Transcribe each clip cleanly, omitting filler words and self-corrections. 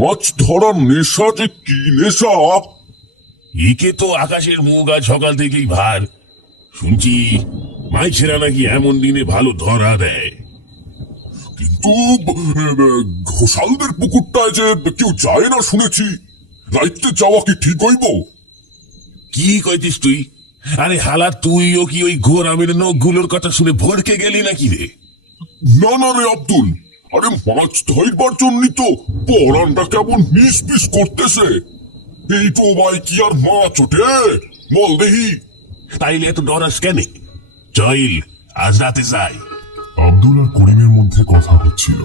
মাছ ধরার নেশা যে কি নেশা! একে তো আকাশের মুখ আজ সকাল থেকেই ভার। শুনছি মাইছেরা নাকি এমন দিনে ভালো ধরা দেয়। কিন্তু ঘোষালদের পুকুরটায় যে কেউ যায় না শুনেছি। রাইতে যাওয়া কি ঠিক হইব? কি কইতিস তুই? আরে হালা, তুইও কি ওই গোরামের নখগুলোর কথা শুনে ভরকে গেলি নাকি রে? না না রে আব্দুল, আরে মাছ ধরবার জন্যই তো পরানটা কেমন নিষ্পিস করতেছে। এই তো ভাই কি আর মাছ ওঠে বল দেখি। তাইলে এত ডরাস কেন? চল আজ রাতে যাই। আব্দুল আর করিমের মধ্যে কথা হচ্ছিল।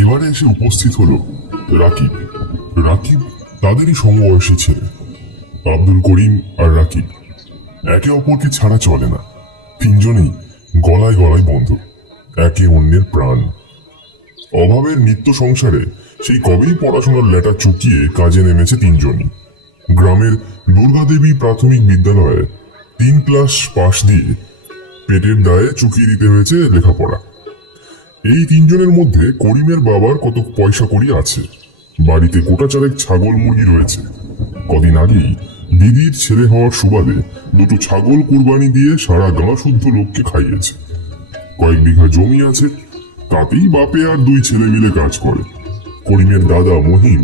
এবারে এসে উপস্থিত হলো রাকিব। রাকিব তাদেরই সমবয়সী ছেলে। আব্দুল, করিম আর রাকিব একে অপরকে ছাড়া চলে না। তিনজনেই গলায় গলায় বন্ধু, একে অন্যের প্রাণ। অভাবের নিত্য সংসারে সেই কবেই পড়াশোনার লেটা চুকিয়ে কাজে নেমেছে তিনজনই। গ্রামের দুর্গাদেবী প্রাথমিক বিদ্যালয়ে 3 ক্লাস পাশ দিয়ে পেটের দায়ে চুকিয়ে দিতে হয়েছে লেখাপড়া। এই তিনজনের মধ্যে করিমের বাবার কত পয়সা কড়ি আছে। বাড়িতে গোটা চারেক ছাগল মুরগি রয়েছে। কদিন আগেই দিদির ছেলে হওয়ার সুবাদে 2টো ছাগল কুরবানি দিয়ে সারা গাঁ শুদ্ধ লোককে খাইয়েছে। কয়েক বিঘা জমি আছে, তাতেই বাপে আর 2 ছেলে মিলে কাজ করে। করিমের দাদা মহিম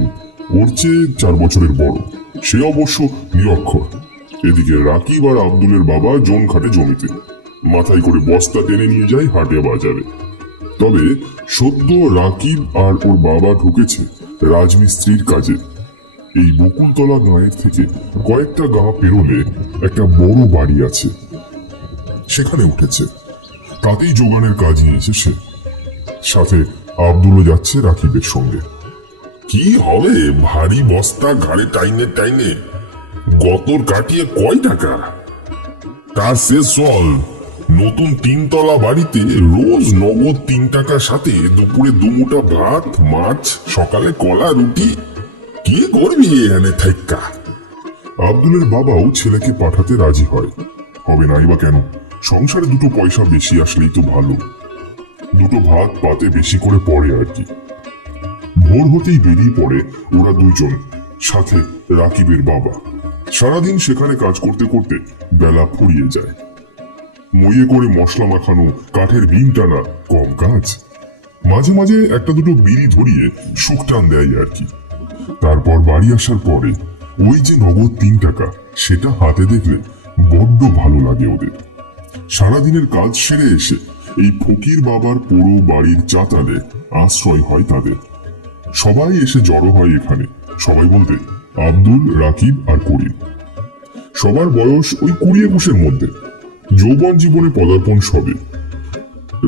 ওর চেয়ে 4 বছরের বড়, সে অবশ্য নিরক্ষর। এদিকে রাকিব আর আব্দুলের বাবা জন খাটে জমিতে, মাথায় করে বস্তা টেনে নিয়ে যায় হাটে বাজারে। তবে সদ্য রাকিব আর ওর বাবা ঢুকেছে রাজমিস্ত্রির কাজে। এই বকুলতলা গাঁয়ের থেকে কয়েকটা গাঁ পেরোলে একটা বড় বাড়ি আছে, সেখানে উঠেছে। তাতেই যোগানের কাজ নিয়েছে সে। সাথে আব্দুলও যাচ্ছে রাকিবের সঙ্গে। কি হবে ভারী বস্তা ঘাড়ে টাইনে টাইনে? গতর কাটিয়ে কয় টাকা? কাজ শেষ চল। নতুন 3 তলা বাড়িতে রোজ নগদ 3 টাকার সাথে দুপুরে 2 মুঠা ভাত, মাছ, সকালে কলা রুটি। কি করবি এখানে থাইক্কা? আব্দুলের বাবাও ছেলেকে পাঠাতে রাজি হয়। হবে নাই বা কেন, সংসারে 2টো পয়সা বেশি আসলেই তো ভালো। 2টো ভাত পাতে বেশি করে পড়ে আর কি। ভোর হতেই বেরিয়ে পড়ে ওরা 2 জন, সাথে রাকিবের বাবা। সারাদিন সেখানে কাজ করতে করতে বেলা ফুরিয়ে যায়। মইয়ে করে মশলা মাখানো, কাঠের বিম টানা কম কাজ। মাঝে মাঝে 1-2টো বিড়ি ধরিয়ে সুখ টান দেয় আর কি। তারপর বাড়ি আসার পরে ওই যে নগদ 3 টাকা, সেটা হাতে দেখলে বড্ড ভালো লাগে ওদের। সারাদিনের কাজ সেরে এসে এই ফকির বাবার পুরো বাড়ির চাতালে আশ্রয় হয় তাদের। সবাই এসে জড়ো হয় এখানে। সবাই বলতে আব্দুল, রাকিব আর করিম। সবার বয়স ওই 20-21-এর মধ্যে। যৌবন জীবনে পদার্পণ সবে।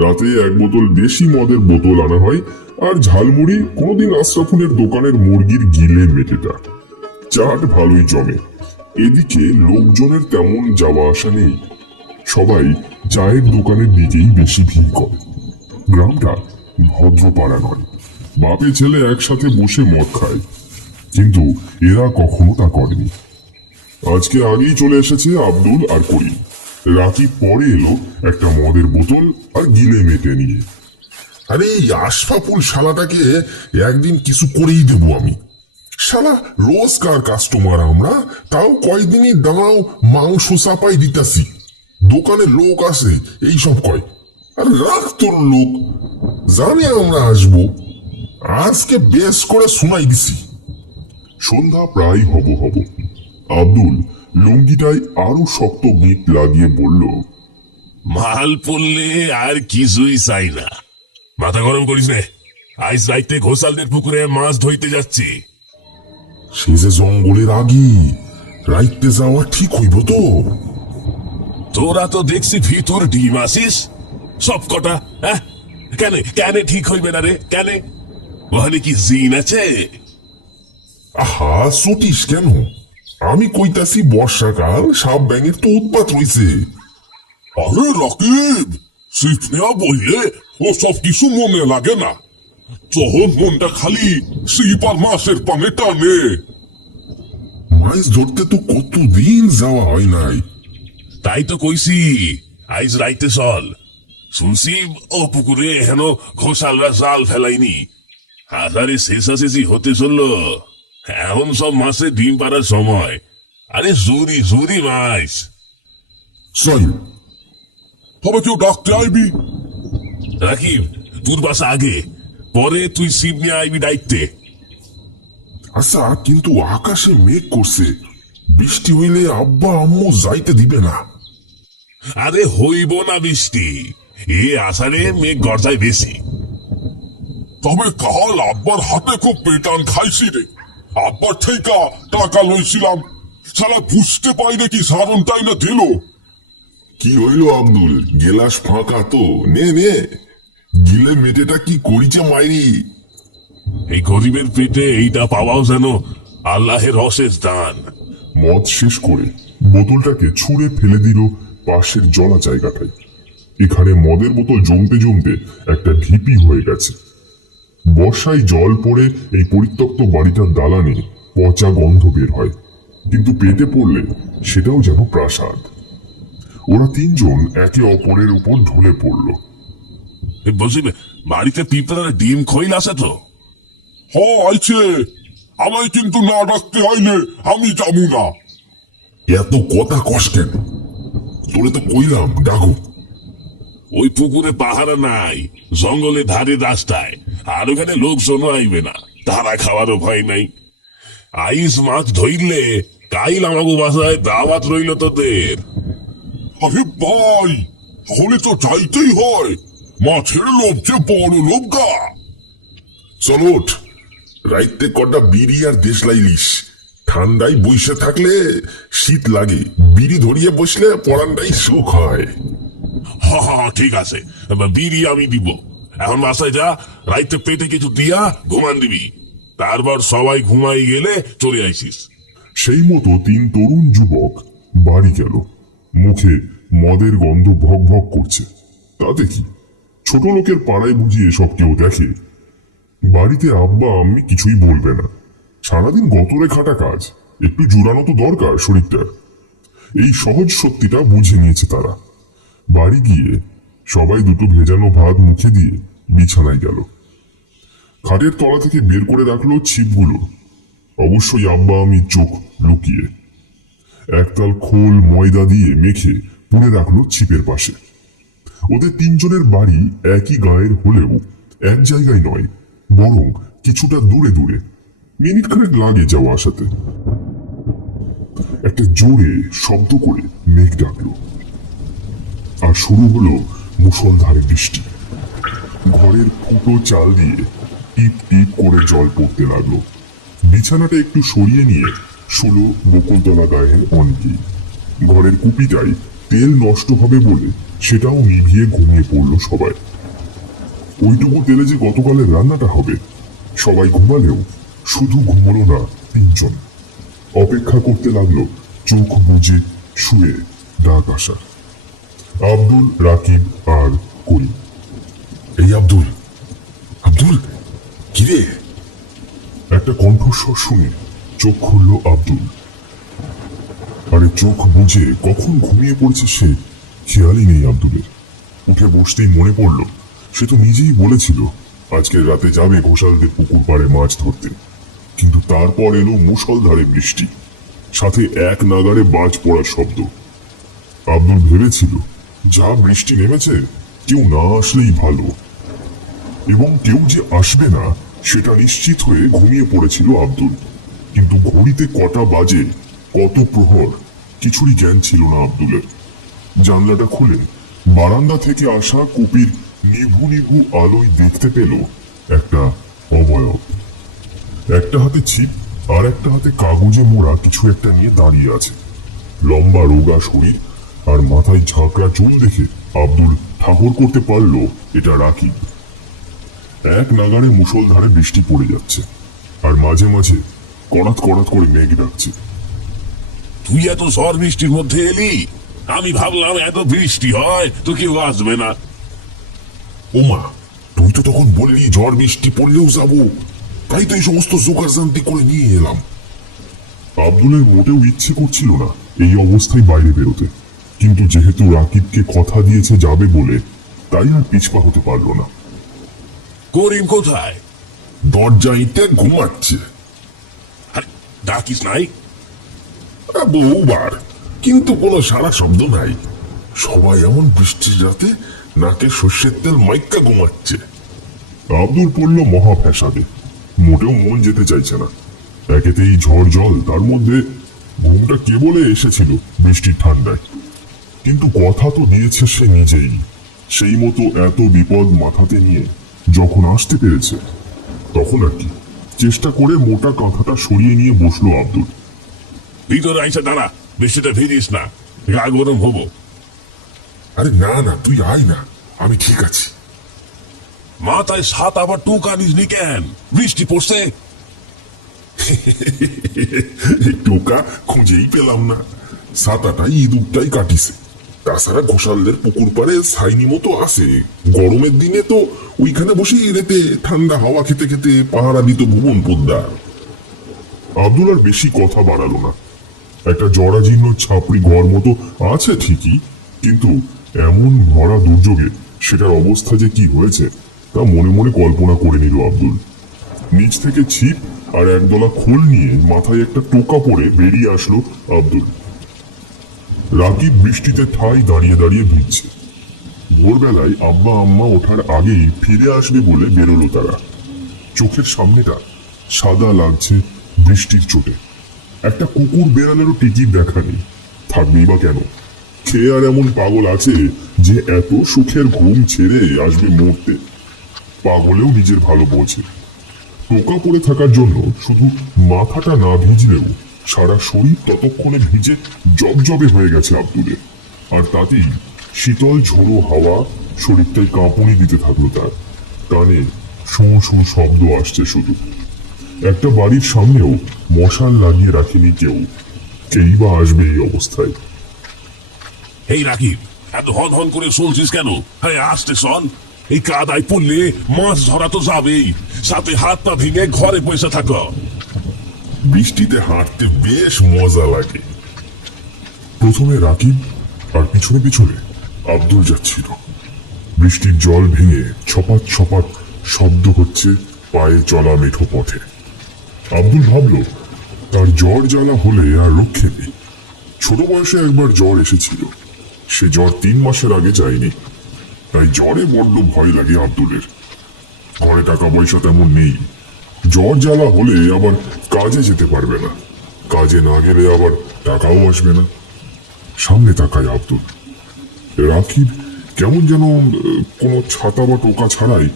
রাতে 1 বোতল দেশি মদের বোতল আনা হয়, আর ঝালমুড়ি কোনোদিন আশরাফুলের দোকানের মুরগির গিলে মেটেটা। চাট ভালোই জমে। এদিকে লোকজনের তেমন যাওয়া আসা নেই। সবাই চায়ের দোকানের দিকেই বেশি ভিড় করে। গ্রামটা ভদ্রপাড়া নয়, বাপে ছেলে একসাথে বসে মদ খায়, কিন্তু এরা কখনো তা করেনি। আজকে আগেই চলে এসেছে আব্দুল আর করিম। রাকিব পরে এলো একটা মদের বোতল আর গিলে মেটে নিয়ে। আরে এই আশফাকুল শালাটাকে একদিন কিছু করেই দেব আমি। শালা রোজকার কাস্টমার আমরা, তাও কয়দিনই দাঁড়াও মাংস চাপাই দিতাছি। দোকানে লোক আছে এই সব কয়। আর রাখ তোর লোক, জানে আমরা আসবো। আজকে বেশ করে শোনাই দিছি। সন্ধ্যা প্রায় হব। আব্দুল লুঙ্গিটায় আরো শক্ত গিট লাগিয়ে বলল, মাল পড়লে আর কিছুই চাই না। মাথা গরম করিস নে, আজ রাইতে ঘোষালদের পুকুরে মাছ ধরতে যাচ্ছি। সে যে জঙ্গলের আগি, রাইতে যাওয়া ঠিক হইব তো? তোরা তো দেখছি ভিতর ডিম আসিস সব কটা। হ্যাঁ, কেন কেন ঠিক হইবে না রে? কেন? ওখানে কি জিন আছে? আহা, চটিস কেন? আমি কইতাছি বর্ষাকাল, সাপ ব্যাঙের তো উৎপাত রইছে। আরে রাকিব, সিট নেওয়া বইলে ও সব কিছু মনে লাগে না। তখন মনটা খালি সিপ আর মাছের পানে টানে। মাছ ধরতে তো কতদিন যাওয়া হয় নাই। তাই তো কইছি আইজ রাইতে চল। শুনছি ও পুকুরে হেন ঘোষালরা জাল ফেলাইনি। আষাঢ়ে শেষাশেষি হতে চললো, এখন সব মাসে ডিম পাড়ার সময়। আরে জুরি জুরি মাস। সাই তবে কেউ ডাকতে আইবি? রাকিব, তোর বাসা আগে, পরে তুই শিব নিয়ে আইবি দায়িত্বে। আচ্ছা, কিন্তু আকাশে মেঘ করছে, বৃষ্টি হইলে আব্বা আম্মু যাইতে দিবে না। আরে হইব না বৃষ্টি, এ আষাঢ়ে মেঘ গর্জায় বেশি। তবে কাল আব্বার হাতে খুব পেটান খাইছি রে। আব্বার থেকে টাকা লইছিলাম, সালা বুঝতে পাই নাকি সারণটাই না দিল। কি হইল আব্দুল, গেলাস ফাঁকা তো, নে নে, গিলে মেটেটা কি করিছে মাইরি। এই গরিবের পেটে এইটা পাওয়াও যেন আল্লাহের অশেষ দান। মদ শেষ করে বোতলটাকে ছুঁড়ে ফেলে দিল পাশের জলা জায়গাটায়। এখানে মদের বোতল জমতে জমতে একটা ঢিপি হয়ে গেছে। বর্ষায় জল পড়ে এই পরিত্যক্ত বাড়িটার দালানে পচা গন্ধ বের হয়, কিন্তু পেটে পড়লে সেটাও যেন প্রাসাদ। ওরা তিনজন একে অপরের উপর ঢলে পড়ল। বলছি, বাড়িতে পিঁপড়ার ডিম খইল আছে তো? আইছে, আমায় কিন্তু না ডাকতে হইলে আমি যাবো না। এত কথা কস কেন? তোরে তো কইলাম ডাকো। ওই পুকুরে পাহারা নাই, জঙ্গলে ধারে রাস্তায়, আর ওখানে লোকজনও আইবে না, তারা খাওয়ারও ভয় নাই। আইস মাছ ধরলে কাইল আমাগো বাসায় দাওয়াত রইল তোদের। আরে ভাই, তাহলে তো যাইতেই হয়, মাছের লোভ যে বড় লোভ গা। চলো ওঠ, রাইতে কটা বিড়ি আর দেশলাই ইলিশ। ঠান্ডায় বইসে থাকলে শীত লাগে, বিড়ি ধরিয়ে বসলে পরানটাই সুখ হয়। হা হা হা, ঠিক আছে, বিড়ি আমি দিব। এখন বাসায় যা, রাইতে পেটে কিছু দিয়া ঘুমান দিবি, তারপর সবাই ঘুমাই গেলে চলে আইসিস। সেই মতো তিন তরুণ যুবক বাড়ি গেল। মুখে মদের গন্ধ ভক ভক করছে। তাতে কি, ছোট লোকের পাড়ায় বুঝি এসব কেউ দেখে? বাড়িতে আব্বা আম্মি কিছুই বলবে না, সারাদিন গতরে খাটা কাজ, একটু জুড়ানো তো দরকার শরীরটার। এই সহজ সত্যিটা বুঝে নিয়েছে তারা। বাড়ি গিয়ে সবাই দুটো ভেজানো ভাত মুখে দিয়ে বিছানায় গেল। খাটের তলা থেকে বের করে রাখলো ছিপগুলো, অবশ্যই আব্বা আমি চোখ লুকিয়ে। একতাল খোল ময়দা দিয়ে মেখে পুড়ে রাখলো ছিপের পাশে। ওদের তিনজনের বাড়ি একই গায়ের হলেও এক জায়গায় নয়, বরং কিছুটা দূরে দূরে, মিনিট খানেক লাগে যাওয়া আসাতে। একটা জোরে শব্দ করে মেঘ ডাকলো, আর শুরু হলো মুষলধারে বৃষ্টি। ঘরের ফুটো চাল দিয়ে টিপ টিপ করে জল পড়তে লাগলো। বিছানাটা একটু সরিয়ে নিয়ে শুলো বকুলতলা গায়ের অনেকেই। ঘরের কুপিটাই তেল নষ্ট হবে বলে সেটাও নিভিয়ে ঘুমিয়ে পড়লো সবাই। ওইটুকু তেলে যে গতকালের রান্নাটা হবে। সবাই ঘুমালেও শুধু ঘুমলো না তিনজন, অপেক্ষা করতে লাগলো চোখ বুজে শুয়ে ডাক আসার। আব্দুল, রাকিব আর করিম। এই আব্দুল, আব্দুল, কিরে? একটা কণ্ঠস্বর শুনে চোখ খুলল আব্দুল। আরে চোখ বুঝে কখন ঘুমিয়ে পড়েছে সে খেয়ালই নেই আব্দুলের। উঠে বসতেই মনে পড়ল সে তো নিজেই বলেছিল আজকের রাতে যাবে ঘোষালদের পুকুর পাড়ে মাছ ধরতে, কিন্তু তারপর এলো মুষলধারে বৃষ্টি, সাথে এক নাগাড়ে বাজ পড়ার শব্দ। আব্দুল ভেবেছিল যা বৃষ্টি নেমেছে কেউ না আসলেই ভালো, এবং কেউ যে আসবে না সেটা নিশ্চিত হয়ে ঘুমিয়ে পড়েছিল আব্দুল। কিন্তু ঘড়িতে কটা বাজে, কত প্রহর, কিছুরই জ্ঞান ছিল না আব্দুলের। জানলাটা খুলে বারান্দা থেকে আসা কুপির নিভু নিভু আলোয় দেখতে পেল একটা অবয়ব। একটা হাতে ছিপ আর একটা হাতে কাগজে মোড়া কিছু একটা নিয়ে দাঁড়িয়ে আছে। লম্বা রোগা শরীর আর মাথায় ঝাঁকড়া চুল দেখে আব্দুল ঠাকুর করতে পারল এটা রাকিব। এক নাগাড়ে মুষলধারে বৃষ্টি পড়ে যাচ্ছে, আর মাঝে মাঝে কড়াত কড়াত করে মেঘ ডাকছে। তুই এত ঝড় বৃষ্টির মধ্যে এলি, আমি ভাবলাম এত বৃষ্টি হয় তো কেউ আসবে না। ওমা, তুই তো তখন বললি ঝড় বৃষ্টি পড়লেও যাবো, তাই তো এই সমস্ত জোগাড় জানতি করে নিয়ে এলাম। আব্দুলের মোটেও ইচ্ছে করছিল না এই অবস্থায় বাইরে বেরোতে, কিন্তু যেহেতু রাকিবকে কথা দিয়েছে যাবে বলে, তাই আর পিছপা হতে পারল না। করিম কোথায়? দরজা ইটে ঘুমাচ্ছে। আরে, ডাকিস নাই? বহুবার, কিন্তু কোনো সারা শব্দ নাই। সবাই এমন বৃষ্টির রাতে নাকে সর্ষের তেল মাইক্কা ঘুমাচ্ছে। আব্দুল পড়ল মহা ফ্যাসাদে। মোটেও মন যেতে চাইছে না। একেতেই ঝড় জল, তার মধ্যে ঘুমটা কেবলে এসেছিল বৃষ্টির ঠান্ডায়। কিন্তু কথা তো দিয়েছে সে নিজেই। সেই মতো এত বিপদ মাথাতে নিয়ে যখন আসতে পেরেছে, তখন আর কি চেষ্টা করে মোটা কাঁথাটা সরিয়ে নিয়ে বসলো আব্দুল। ভিতরে আইসা দাঁড়া, বৃষ্টিটা ভিড়িস না, গা গরম হবো। আরে না না, তুই আয় না, আমি ঠিক আছি। মাথায় সাত আবার টুকা নিস নি কেন? বৃষ্টি পড়ছে। টোকা খুঁজেই পেলাম না। সাতাটাই ইঁদুরটাই কাটিছে। তাছাড়া ঘোষালদের পুকুর পাড়ে ছাইনি মতো আছে। গরমের দিনে তো ওইখানে বসেই রেতে ঠান্ডা হাওয়া খেতে খেতে পাহারা দিত ভুবন পোদ্দার। আব্দুল আর বেশি কথা বাড়ালো না। একটা জরাজীর্ণ ছাপড়ি ঘর মতো আছে ঠিকই, কিন্তু এমন ভরা দুর্যোগে সেটার অবস্থা যে কি হয়েছে তা মনে মনে কল্পনা করে নিল আব্দুল। নিচ থেকে ছিপ আর একদলা খোল নিয়ে মাথায় একটা টোকা পরে বেরিয়ে আসলো আব্দুল। রাকিব বৃষ্টিতে ঠাই দাঁড়িয়ে দাঁড়িয়ে ভিজছে। ভোরবেলায় আব্বা আম্মা ওঠার আগেই ফিরে আসবে বলে বেরোলো তারা। চোখের সামনেটা সাদা লাগছে বৃষ্টির চোটে। একটা কুকুর বেড়ালেরও টিকিট দেখা নেই, থাকবেই বা কেন? খেয়ে আর এমন পাগল আছে যে এত সুখের ঘুম ছেড়ে আসবে মরতে? পাগলেও নিজের ভালো বোঝে। টোকা পড়ে থাকার জন্য শুধু মাথাটা না ভিজলেও সারা শরীর ততক্ষণে ভিজে জবজবে হয়ে গেছে আব্দুলের। আর তাতেই শীতল ঝোড়ো হাওয়া শরীরটাই কাঁপুনি দিতে থাকলো তার। কানে শোঁ শোঁ শব্দ আসছে শুধু। একটা বাড়ির সামনেও মশাল লাগিয়ে রাখেনি কেউ। কেই বা আসবে এই অবস্থায়? এই রাকিব, এত হন হন করে শুনছিস কেন? হ্যাঁ, আসতে শোন। এই কাদায় পড়লে মাছ ধরা তো যাবেই, সাথে হাত পা ভেঙে ঘরে পয়সা থাকো। বৃষ্টিতে হাঁটতে বেশ মজা লাগে। প্রথমে রাকিব আর পিছনে পিছনে আব্দুল যাচ্ছিল। বৃষ্টির জল ভেঙে ছপাত ছপাত শব্দ হচ্ছে পায়ে চলা মেঠো পথে। আব্দুল ভাবল তার জ্বর জ্বালা হলে আর রক্ষে নেই। ছোট বয়সে একবার জ্বর এসেছিল, সে জ্বর 3 মাসের আগে যায়নি। তাই জ্বরে বড্ড ভয় লাগে আব্দুলের। ঘরে টাকা পয়সা তেমন নেই। জ্বর জ্বালা হলে আবার কাজে যেতে পারবে না, কাজে না গেলে আবার টাকাও আসবে না। সামনে তাকায় আব্দুল। রাকিব কেমন যেন কোনো ছাতা বা টোকা ছাড়াই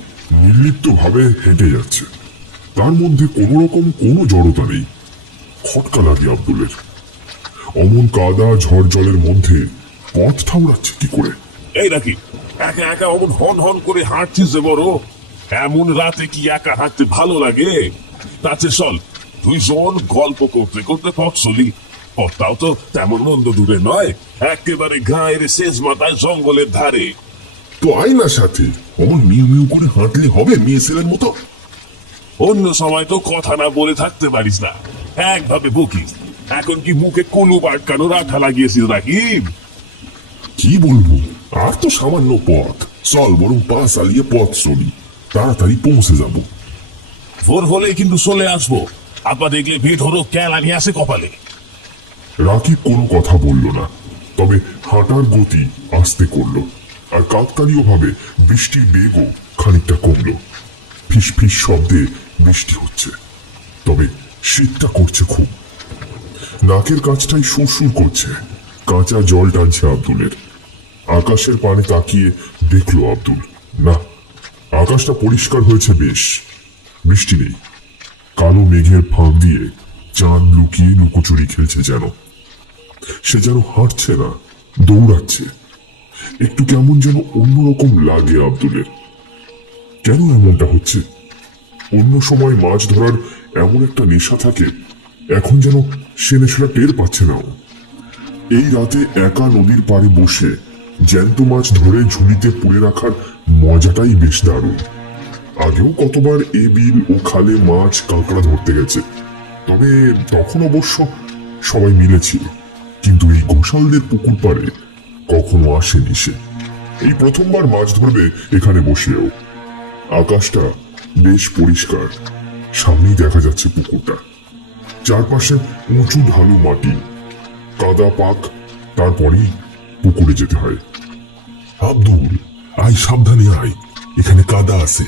নির্লিপ্ত ভাবে হেঁটে যাচ্ছে। তার মধ্যে কোনো রকম কোনো জড়তা নেই। খটকা লাগে আব্দুলের। অমন কাদা ঝড় জলের মধ্যে পথ ঠাউরাচ্ছে কি করে? এই রাকিব, একা একা অমন হন হন করে হাঁটছিস যে বড়? এমন রাতে কি একা হাঁটতে ভালো লাগে? তাতে চল, দুইজন গল্প করতে করতে পথ চলি। পথটাও তো তেমন মন্দ দূরে নয়, একেবারে গায়ের শেষ মাথায় জঙ্গলের ধারে। তো আয় না সাথে। অমন মিউ মিউ করে হাঁটলে হবে মেয়ে ছেলের মতো? অন্য সময় তো কথা না বলে থাকতে পারিস না, একভাবে বকিস। এখন কি মুখে কলু আটকানোর আঠা লাগিয়েছিস রাকিব? কি বলবো, আর তো সামান্য পথ। চল বরং পা চালিয়ে পথ চলি, তাড়াতাড়ি পৌঁছে যাব। ভোর হলেই কিন্তু চলে আসবো। আপা দেখলে ভিড় হলো কেলানি আসে কপালে। রাকিব কোনো কথা বলল না, তবে হাঁটার গতি আস্তে করলো। আর কাকতালীয় ভাবে বৃষ্টির বেগও খানিকটা কমলো। ফিস ফিস শব্দে বৃষ্টি হচ্ছে, তবে শীতটা করছে খুব। নাকের কাছটাই সুরসুর করছে, কাঁচা জল টানছে আব্দুলের। আকাশের পানে তাকিয়ে দেখলো আব্দুল, না, আকাশটা পরিষ্কার হয়েছে বেশ। বৃষ্টি নেই। কালো মেঘের ফাঁক দিয়ে চাঁদ লুকিয়ে লুকোচুরি খেলছে যেন। সে যেন হাঁটছে না, দৌড়াচ্ছে। একটু কেমন যেন অন্যরকম লাগে আব্দুলের। কেন এমনটা হচ্ছে? অন্য সময় মাছ ধরার এমন একটা নেশা থাকে, এখন যেন সে নেশাটা টের পাচ্ছে না। এই রাতে একা নদীর পাড়ে বসে জ্যান্ত মাছ ধরে ঝুলিতে পুড়ে রাখার মজাটাই বেশ দারুণ। আগেও কতবার এ বিল ও খালে মাছ কাঁকড়া ধরতে গেছে, তবে তখন অবশ্য সবাই মিলেছিল। কিন্তু এই ঘোষালদের পুকুর পাড়ে কখনো আসেনি সে। এই প্রথমবার মাছ ধরবে এখানে বসেও। আকাশটা বেশ পরিষ্কার, সামনেই দেখা যাচ্ছে পুকুরটা। চারপাশে উঁচু ঢালু মাটি, কাদা পাক, তারপরেই পুকুরে যেতে হয়। আব্দুল, আয়, সাবধানে আয়, এখানে কাদা আছে।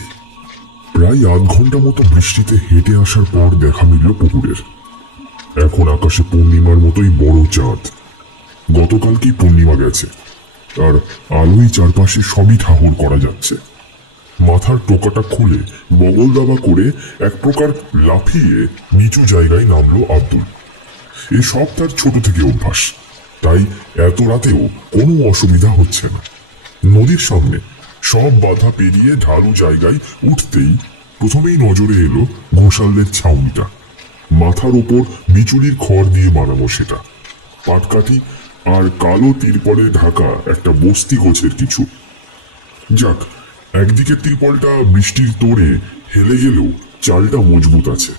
প্রায় আধ ঘন্টা মতো বৃষ্টিতে হেঁটে আসার পর দেখা মিলল পুকুরের। এখন আকাশে পূর্ণিমার মতোই বড় চাঁদ। গতকালকেই পূর্ণিমা গেছে, আর আলোই চারপাশে সবই ঠাহর করা যাচ্ছে। মাথার টোকাটা খুলে বগল দাবা করে এক প্রকার লাফিয়ে নিচু জায়গায় নামলো আব্দুল। এসব তার ছোট থেকে অভ্যাস, তাই এত রাতেও কোনো অসুবিধা হচ্ছে না। নদীর সামনে সব বাধা পেরিয়ে ঢালু জায়গায় উঠতেই প্রথমেই নজরে এলো ঘোষালদের ছাউনিটা। মাথার উপর বিচুলির খড় দিয়ে বানানো সেটা, পাটকাঠি আর কালো তিরপলে ঢাকা একটা বস্তি গোছের কিছু। যাক, একদিকে তিরপলটা বৃষ্টির তোড়ে হেলে গেলেও চালটা মজবুত আছে,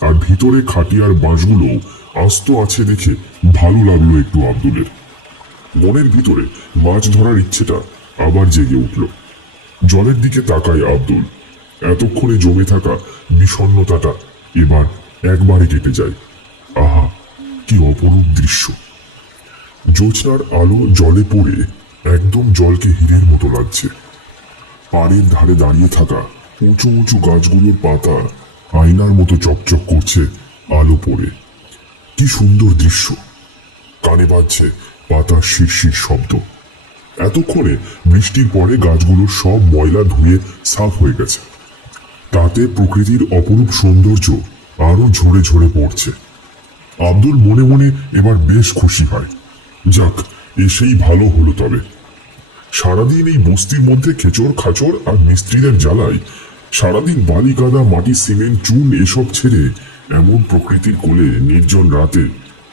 আর ভিতরে খাটিয়ার বাঁশগুলো আস্ত আছে দেখে ভালো লাগলো একটু আব্দুলের। মনের ভিতরে মাছ ধরার ইচ্ছেটা আবার জেগে উঠল। জলের দিকে তাকায় আব্দুল। এতক্ষণে জমে থাকা বিষণ্ণতাটা এবার একবারে কেটে যায়। আহা, কি অপরূপ দৃশ্য! জ্যোৎস্নার আলো জলে পড়ে একদম জলকে হীরের মতো লাগছে। পাড়ের ধারে দাঁড়িয়ে থাকা উঁচু উঁচু গাছগুলোর পাতা আয়নার মতো চকচক করছে আলো পড়ে। কি সুন্দর দৃশ্য! কানে বাজছে পাতার শিরশির শব্দ। এতক্ষণে বৃষ্টির পরে গাছগুলোর সব ময়লা ধুয়ে সাফ হয়ে গেছে, তাতে প্রকৃতির অপরূপ সৌন্দর্য আরো ঝরে ঝরে পড়ছে। আব্দুল মনে মনে এবার বেশ খুশি হয়। যাক, এসেই ভালো হলো। তবে সারাদিন এই বস্তির মধ্যে খেচর খাচর আর মিস্ত্রিদের জ্বালায়, সারাদিন বালি কাদা মাটি সিমেন্ট চুন এসব ছেড়ে এমন প্রকৃতির কোলে নির্জন রাতে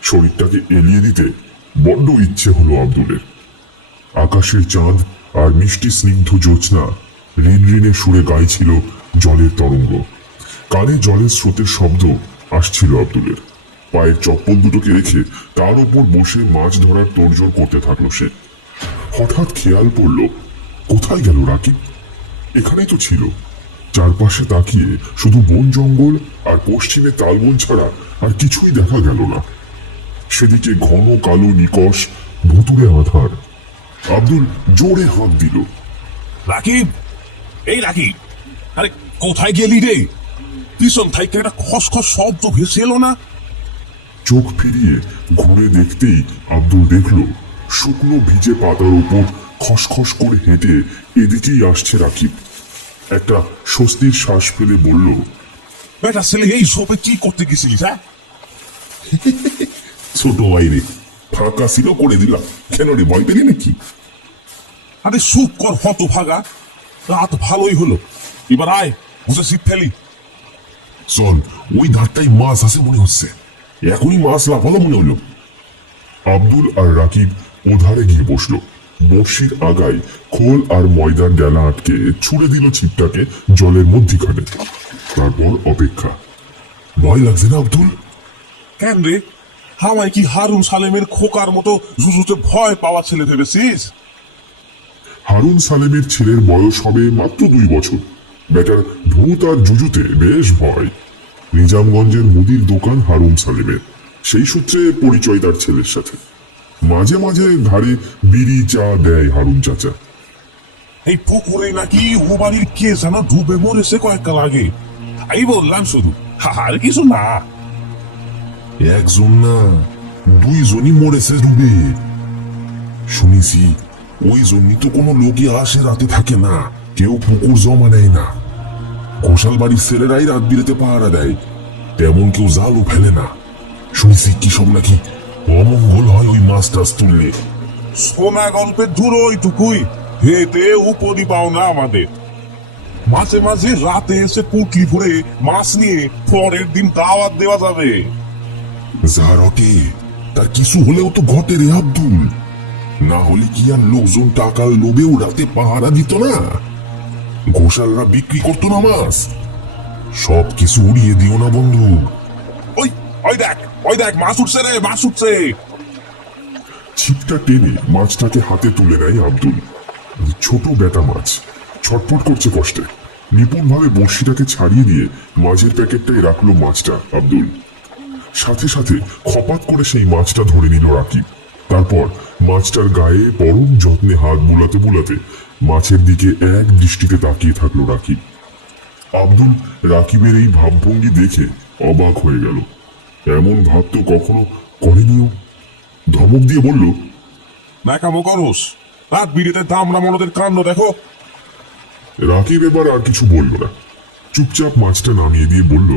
শরীরটাকে এলিয়ে দিতে বড্ড ইচ্ছে হলো আব্দুলের। আকাশের চাঁদ আর মিষ্টি স্নিগ্ধ জ্যোৎস্না ঋণ ঋণে সুরে গাইছিল জলের তরঙ্গ। কানে জলের স্রোতের শব্দ আসছিল আব্দুলের। পায়ের চপ্পল দুটোকে রেখে তার উপর বসে মাছ ধরার তোড়জোড় করতে থাকলো সে। হঠাৎ খেয়াল পড়ল, কোথায় গেল রাকিব? এখানেই তো ছিল। চারপাশে তাকিয়ে শুধু বন জঙ্গল আর পশ্চিমে তালবন ছাড়া আর কিছুই দেখা গেল না। সেদিকে ঘন কালো নিকষ, ভুতুড়ে আধার। আব্দুল জোরে হাত দিল। রাকিব, এই রাকিব, আরে কোথায় গেলি রে? পিছন থেকে একটা খসখস শব্দ ভেসে এলো না? চোখ ফিরিয়ে ঘুরে দেখতেই আব্দুল দেখল শুকনো ভিজে পাতার উপর খসখস করে হেঁটে এদিকেই আসছে রাকিব। একটা স্বস্তির শ্বাস ফেলে বলল, বেটা ছেলে, এই সবে কি করতে গেছিলিস? হ্যাঁ, ছোট বাইরে ফাঁকা ছিল করে দিলাম। কেন রে, ভয় পেলি নাকি? আরে সুপ কর হত ভাগা, রাত ভালোই হলো। এবার আয়, বসে ছিপ ফেলি। চল, ওই ধারটাই মাছ আছে মনে হচ্ছে, এখনই মাছ লাফালো মনে হলো। আব্দুল আর রাকিব ওধারে গিয়ে বসলো। বড়শির আগায় খোল আর ময়দার ডালা আটকে ছুড়ে দিল ছিপটাকে জলের মধ্যিখানে। তারপর অপেক্ষা। ভয় লাগছে না আব্দুল? কেন রে, আমায় কি হারুন সালেমের খোকার মতো জুজুতে ভয় পাওয়া ছেলে ভেবেছিস? হারুন সালেমের ছেলের বয়স হবে মাত্র 2 বছর। বেটার ভূত আর জুজুতে বেশ ভয়। নিজামগঞ্জের মুদির দোকান হারুন সালেমের, সেই সূত্রে পরিচয় তার ছেলের সাথে। মাঝে মাঝে ঘাড়ে বিড়ি চা দেয় হারুন চাচা। এই পুকুরে নাকি ও বাড়ির কে যেন ডুবে মরেছে কয়েককাল আগে, তাই বললাম শুধু, আর কিছু না। একজন না, 2 জনই মরেছে ডুবে। শুনেছি ওই জন্যই তো কোনো লোকই আসে রাতে থাকে না, কেউ পুকুর জমা নেয় না। ঘোষাল বাড়ির ছেলেরাই রাত বিরেতে পাহারা দেয়, তেমন কেউ জালও ফেলে না। শুনেছি কি সব নাকি অমঙ্গল হয় ওই মাছ টাছ তুললে। সোনা গল্পের ধুরো ওইটুকুই, হেঁটে উপরই পাও না আমাদের। মাঝে মাঝে রাতে এসে পুটলি ভরে মাছ নিয়ে পরের দিন দাওয়াত দেওয়া যাবে। যা রটে তার কিছু হলেও তো ঘটে রে আব্দুল, না হলে কি আর লোকজন টাকার লোভেও রাতে পাহারা দিত না? ঘোষালরা বিক্রি করতো না মাছ। সব কিছু উড়িয়ে দিও না বন্ধু। ওই ওই দেখ, ওই দেখ, মাছ উঠছে রে, মাছ উঠছে। ছিপটা টেনে মাছটাকে হাতে তুলে নেয় আব্দুল। ছোট বেটা মাছ ছটফট করছে কষ্টে, নিপুণভাবে বড়শিটাকে ছাড়িয়ে দিয়ে মাছের প্যাকেটটাই রাখলো মাছটা আব্দুল। সাথে সাথে খপাত করে সেই মাছটা ধরে নিল রাকিব। তারপর মাছটার গায়ে পরম যত্নে হাত বুলাতে বুলাতে মাছের দিকে এক দৃষ্টিতে তাকিয়ে থাকলো রাকিব। আব্দুল রাকিবের এই ভাবভঙ্গি দেখে অবাক হয়ে গেল। এমন ভাব তো কখনো করেনিও। ধমক দিয়ে বলল, ন্যাকামো করস, রাত বিড়িতে দামড়া মনদের কাণ্ড দেখো। রাকিব এবার আর কিছু বলল না, চুপচাপ মাছটা নামিয়ে দিয়ে বলল,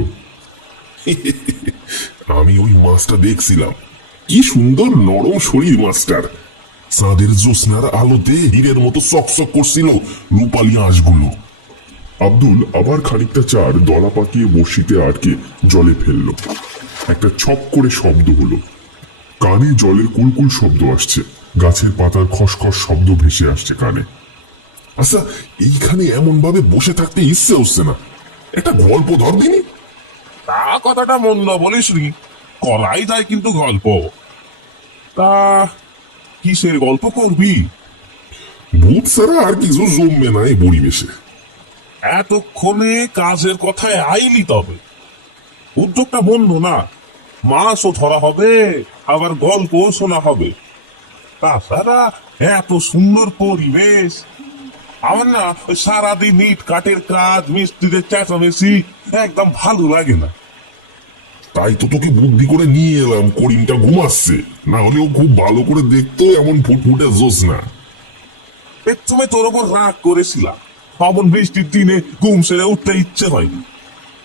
আমি ওই মাছটা দেখছিলাম, কি সুন্দর নরম শরীর মাছটার। চাঁদের জ্যোৎস্নার আলোতে হীরের মতো চকচক করছিল রূপালি আঁশগুলো। আব্দুল আবার খানিকটা চার দলা পাকিয়ে বড়শিতে আটকে জলে ফেলল। একটা ছপ করে শব্দ হলো, কানে জলের কুলকুল শব্দ আসছে, গাছের পাতার খসখস শব্দ ভেসে আসছে কানে। আচ্ছা, এইখানে এমন ভাবে বসে থাকতে ইচ্ছে হচ্ছে না, একটা গল্প ধর দিনি। তা কথাটা মন্দ বলিস নি, করাই যায় কিন্তু গল্প। তা কিসের গল্প করবি? ভূত ছাড়া আর কিছু জমবে না এই পরিবেশে। এতক্ষণে কাজের কথায় আইলি, তবে উদ্যোগটা বন্ধ না, মাছও ধরা হবে আবার গল্পও শোনা হবে। তাছাড়া এত সুন্দর পরিবেশ, আমার না ওই সারাদিন ইট কাঠের কাজ, মিস্ত্রিদের চেঁচামেচি একদম ভালো লাগে না। তাই তো তোকে বুদ্ধি করে নিয়ে এলাম, করিমটা ঘুমাচ্ছে, না হলেও খুব ভালো করে দেখতো এমন ফুটফুটে জ্যোৎস্না। প্রথমে তোর ওপর রাগ করেছিলাম, অমন বৃষ্টির দিনে ঘুম সেরে উঠতে ইচ্ছে হয়নি।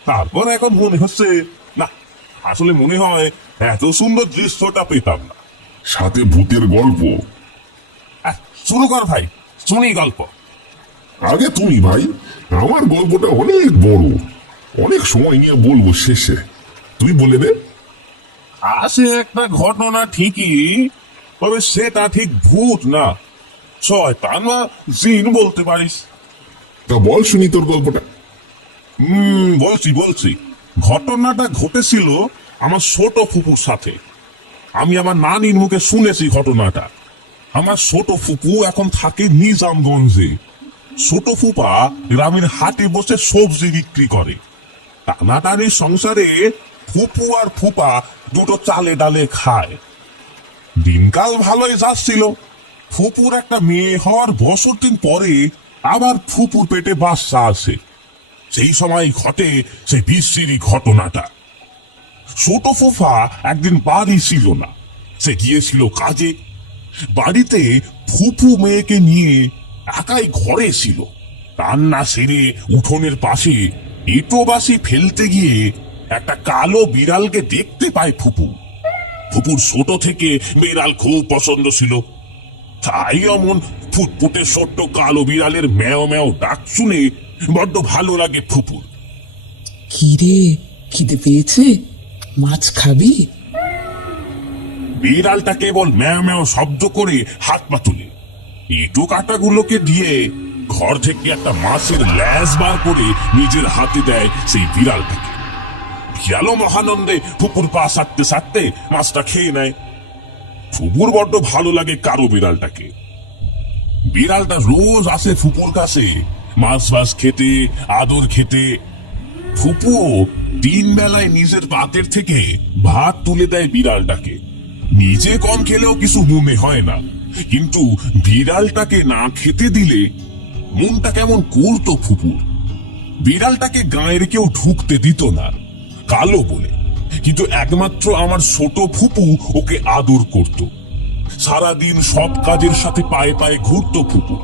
তারপর এখন মনে হচ্ছে না, আসলে মনে হয় এত সুন্দর দৃশ্যটা পেতাম না। সাথে ভূতের গল্প। শুরু কর ভাই, শুনি গল্প। আগে তুমি ভাই, আমার গল্পটা অনেক বড়, অনেক সময় নিয়ে বলবো, শেষে তুই বলে দে। আছে একটা ঘটনা ঠিকই, তবে সেটা ঠিক ভূত না, শয়তান বা জিন বলতে পারিস। তা বল শুনি তোর গল্পটা। বলছি ঘটনাটা ঘটেছিল আমার ছোট ফুপুর সাথে। আমি আমার নানির মুখে শুনেছি ঘটনাটা। আমার ছোট ফুপু এখন থাকে নিজামগঞ্জে। ছোট ফুপা গ্রামের হাটে বসে সবজি বিক্রি করে। টানাটানির সংসারে ফুপু আর ফুপা দুটো চালে ডালে খায়। দিনকাল ভালোই যাচ্ছিল। ফুপুর একটা মেয়ে হওয়ার বছর দিন পরে আবার ফুপুর পেটে বাচ্চা আসে। সেই সময় ঘটে সেই বিশ্রী ঘটনাটা। ছোট ফুফা একদিন বাড়ি ছিল না, সে গিয়েছিল কাজে। বাড়িতে ফুপু মেয়েকে নিয়ে একাই ঘরে ছিল। রান্না সেরে উঠোনের পাশে এঁটো বাসি ফেলতে গিয়ে একটা কালো বিড়ালকে দেখতে পায় ফুপু। ফুপুর ছোট থেকে বিড়াল খুব পছন্দ ছিল, তাই অমন ফুটফুটে ছোট্ট কালো বিড়ালের ম্যাও ম্যাও ডাক শুনে বড্ড ভালো লাগে ফুপুর। কি রে, খিদে পেয়েছে? মাছ খাবি? বিড়ালটা কেবল ম্যাও ম্যাও শব্দ করে হাত পা তুলে ইটু কাটাগুলোকে দিয়ে ঘর থেকে একটা মাছের ল্যাজ বার করে নিজের হাতে দেয় সেই বিড়ালটাকে। বিড়ালও মহানন্দে ফুপুর পা সারতে সারতে মাছটা খেয়ে নেয়। ফুপুর বড্ড ভালো লাগে কারো বিড়ালটাকে। বিড়ালটা রোজ আসে ফুপুর কাছে মাছ ফাছ খেতে, আদর খেতে। ফুপু তিন বেলায় নিজের পাতের থেকে ভাত তুলে দেয় বিড়ালটাকে। নিজে কম খেলেও কিছু মনে হয় না, কিন্তু বিড়ালটাকে না খেতে দিলে মনটা কেমন করতো ফুপুর। বিড়ালটাকে গায়ের কেউ ঢুকতে দিত না, কালো বলে, কিন্তু একমাত্র আমার ছোট ফুপু ওকে আদর করত। সারাদিন সব কাজের সাথে পায়ে পায়ে ঘুরতো ফুপু।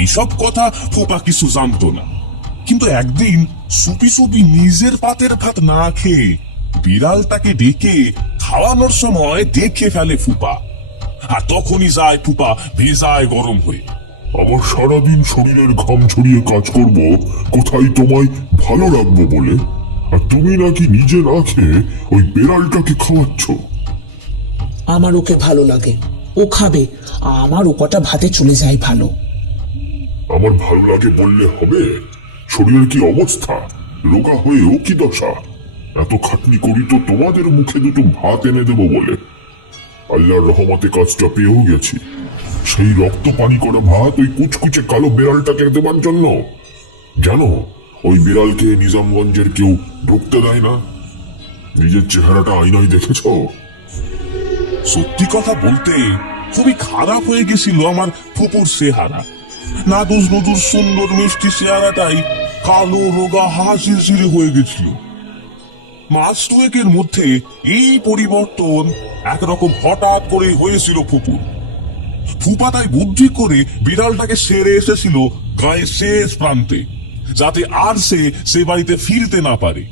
এইসব কথা ফুপা কিছু জানতো না, কিন্তু একদিন সুপি সুপি নিজের পাতের ভাত না খেয়ে বিড়ালটাকে ডেকে খাওয়ানোর সময় দেখে ফেলে ফুপা। আর তখনই যায় ফুপা ভেজায় গরম হয়ে। আমার সারাদিন শরীরের ঘাম ছড়িয়ে কাজ করব কোথায় তোমায় ভালো রাখবো বলে, আর তুমি নাকি নিজে না খেয়ে ওই বেড়ালটাকে খাওয়াচ্ছ। আমার ওকে ভালো লাগে, ও খাবে, আমার ও কটা ভাতে চলে যায় ভালো। আমার ভালো লাগে বললে হবে? শরীরের কি অবস্থা, রোগা হয়েও কি দশা। এত খাটনি করি তো তোমাদের মুখে দুটো ভাত এনে দেবো বলে। আল্লাহর রহমতে কাজটা পেয়েও গেছি। সেই রক্ত পানি করা ভাত ওই কুচকুচে কালো বেড়ালটাকে দেবার জন্য। জানো, ওই বিড়ালকে নিজামগঞ্জের কেউ ঢুকতে দেয় না? নিজের চেহারাটা আয়নায় দেখেছ? সত্যি কথা বলতে খুবই খারাপ হয়ে গেছিল আমার ফুপুর চেহারা। নাদুস নুদুস সুন্দর মিষ্টি চেহারাটাই কালো রোগা হাসির হয়ে গেছিল। মাস দুয়েকের মধ্যে এই পরিবর্তন একরকম হঠাৎ করে হয়েছিল ফুপুর। ফুপা তাই বুদ্ধি করে বিড়ালটাকে সেরে এসেছিল গায়ের শেষ প্রান্তে, যাতে আর সে বাড়িতে ফিরতে না পারে।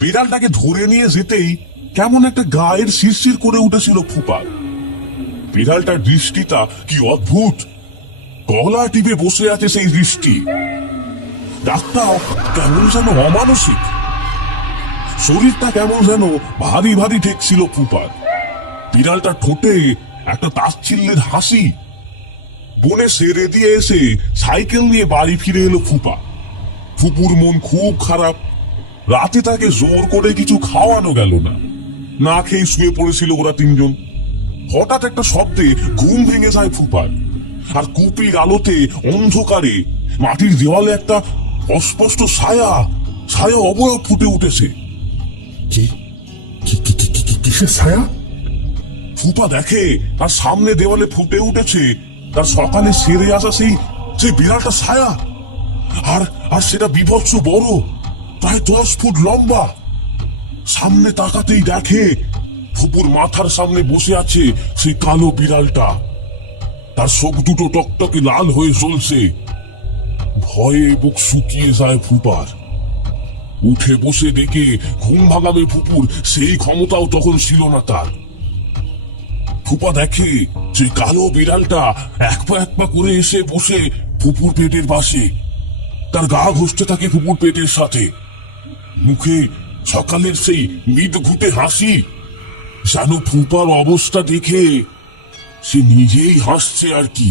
বিড়ালটাকে ধরে নিয়ে যেতেই কেমন একটা গায়ের শিরশির করে উঠেছিল ফুপার। বিড়ালটার দৃষ্টিটা কি অদ্ভুত, গলা টিপে বসে আছে সেই দৃষ্টি। ডাকটাও কেমন যেন অমানসিক, শরীরটা কেমন যেন ভারী ভারী ঠেকছিল ফুপার। বিড়ালটা ঠোঁটে একটা তাচ্ছিল্যের হাসি। বনে সেরে দিয়ে এসে সাইকেল নিয়ে বাড়ি ফিরে এলো ফুপা। ফুপুর মন খুব খারাপ। রাতে তাকে জোর করে কিছু খাওয়ানো গেল না, না খেয়ে শুয়ে পড়েছিল ওরা তিনজন। হঠাৎ একটা শব্দে ঘুম ভেঙে যায় ফুপার, আর কুপির আলোতে অন্ধকারে মাটির দেওয়ালে একটা অস্পষ্ট ছায়া অবয়ব ফুটে উঠেছে। কিসের ছায়া? ফুপা দেখে তার সামনে দেওয়ালে ফুটে উঠেছে তার সকালে সেরে আসা সেই বিড়ালটা ছায়া। আর সেটা বীভৎস বড়, প্রায় 10 ফুট লম্বা। সামনে তাকাতেই দেখে ফুপুর মাথার সামনে বসে আছে সেই কালো বিড়ালটা। তার চোখ দুটো টকটকে লাল হয়ে জ্বলছে। ভয়ে বুক শুকিয়ে যায় ফুপার। উঠে বসে দেখে ঘুম ভাঙাবে ফুপুর সেই ক্ষমতাও তখন ছিল না তার। ফুপা দেখে যে কালো বিড়ালটা এক পা করে এসে বসে ফুপুর পেটের পাশে। তার গা ঘষতে থাকে ফুপুর পেটের সাথে। মুখে সকালের সেই মিটঘুটে হাসি, যেন ফুপার অবস্থা দেখে সে নিজেই হাসছে আর কি।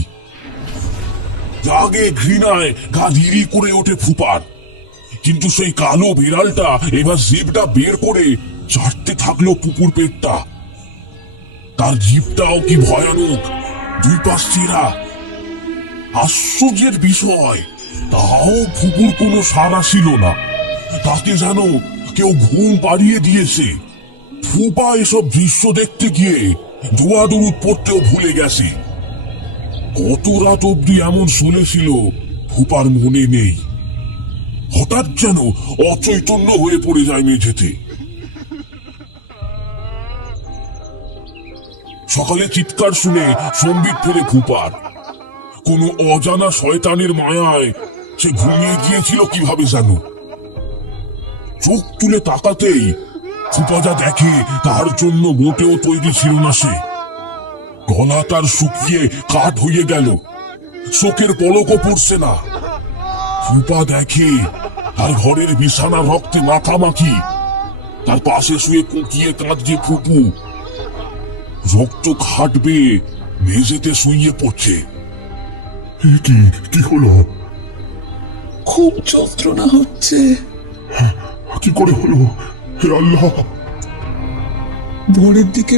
রাগে ঘৃণায় গা ধিরি করে ওঠে ফুপার। কিন্তু সেই কালো বিড়ালটা এবার জিভটা বের করে চাটতে থাকলো পুকুর পেটটা। তার জিভটাও কি ভয়ানক, 2 পাশ চেরা। আশ্চর্যের বিষয়, তাও ফুপুর কোনো সাড়া ছিল না। তাকে যেন কেউ ঘুম পাড়িয়ে দিয়েছে। ফুপা এসব দৃশ্য দেখতে গিয়ে দোয়াদুরুদ পড়তেও ভুলে গেছে। কত রাত অব্দি এমন শুনেছিল ফুপার মনে নেই। হঠাৎ যেন অচৈতন্য হয়ে পড়ে যায় মেঝেতে। সকালে চিৎকার শুনে সম্বিত ফেরে ফুপার। কোনো অজানা শয়তানের মায়ায় সে ঘুমিয়ে গিয়েছিল কিভাবে জানো। চোখ তুলে তাকাতেই ফুপা যা দেখে তার জন্য মোটেও তৈরি ছিল না সে। গলা তার শুকিয়ে কাঠ হয়ে গেল, চোখের পলকও পড়ছে না। ফুপা দেখে তার ঘরের বিছানা রক্তে মাখামাখি, তার পাশে শুয়ে কুঁকিয়ে কাঁদছে ফুপু। রক্ত খাটবে মেঝেতে শুইয়ে পড়ছে। কি হলো? খুব যন্ত্রণা হচ্ছে। কি করে হলো? হে আল্লাহ! ভোরের দিকে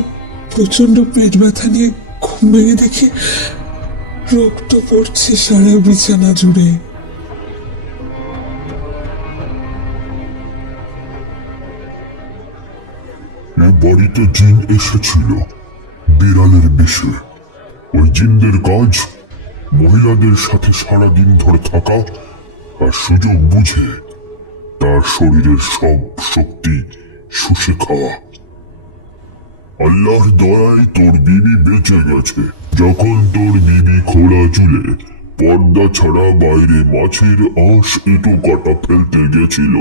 প্রচন্ড পেট ব্যথা নিয়ে ঘুম ভেঙে দেখি রক্ত পড়ছে সারা বিছানা জুড়ে। এ বাড়িতে জিন এসেছিল বিড়ালের বেশে। ওই জিনদের কাজ মহিলাদের সাথে সারাদিন ধরে থাকা আর সুযোগ বুঝে তার শরীরের সব শক্তি শুষে খাওয়া। আল্লাহর দয়ায় তোর বিবি বেঁচে গেছে। যখন তোর বিবি খোলা চুলে পর্দা ছাড়া বাইরে মাছের আঁশ এঁটো কাটা ফেলতে গেছিল,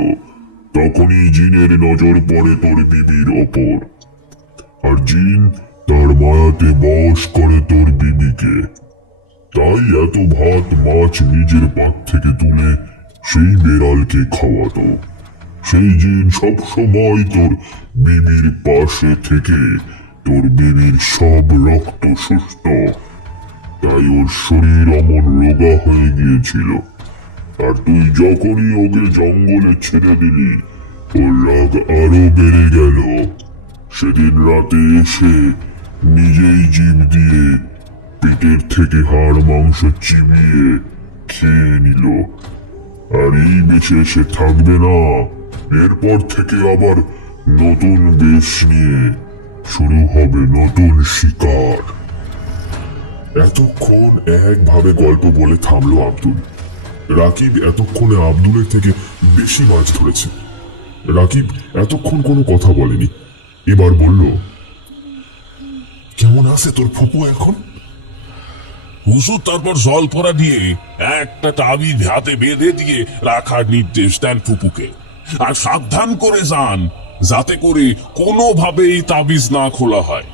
তখনই জিনের নজর পড়ে তোর বিবির ওপর। আর জিন তার মায়াতে বশ করে তোর বিবিকে। তাই এত ভাত মাছ নিজের পাত থেকে তুলে সেই বেড়ালকে খাওয়াতো। সেই জিন সব সময় তোর বিবির পাশে থেকে তোর বিবির সব রক্ত সুস্থ। তাই ওর শরীর অমন রোগা হয়ে গিয়েছিল। আর তুই যখনই ওকে জঙ্গলে ছেড়ে দিলি, ওর রাগ আরো বেড়ে গেল। সেদিন রাতে এসে নিজেই জিভ দিয়ে পেটের থেকে হাড় মাংস চিবিয়ে খেয়ে নিল। আর এই বেশে সে থাকবে না। এরপর থেকে আবার নতুন বেশ নিয়ে শুরু হবে নতুন শিকার। এতক্ষণ একভাবে গল্প বলে থামলো আব্দুল। রাকিব এতক্ষণে আব্দুলের থেকে বেশি মাছ ধরেছে। রাকিব এতক্ষণ কোনো কথা বলেনি, এবার বলল, কেমন আছে তোর ফুপু এখন? হুজুর তারপর জল পরা দিয়ে একটা তাবিজ হাতে বেঁধে দিয়ে রাখার নির্দেশ দেন ফুপুকে, আর সাবধান করে যান যাতে করে কোনোভাবেই তাবিজ না খোলা হয়।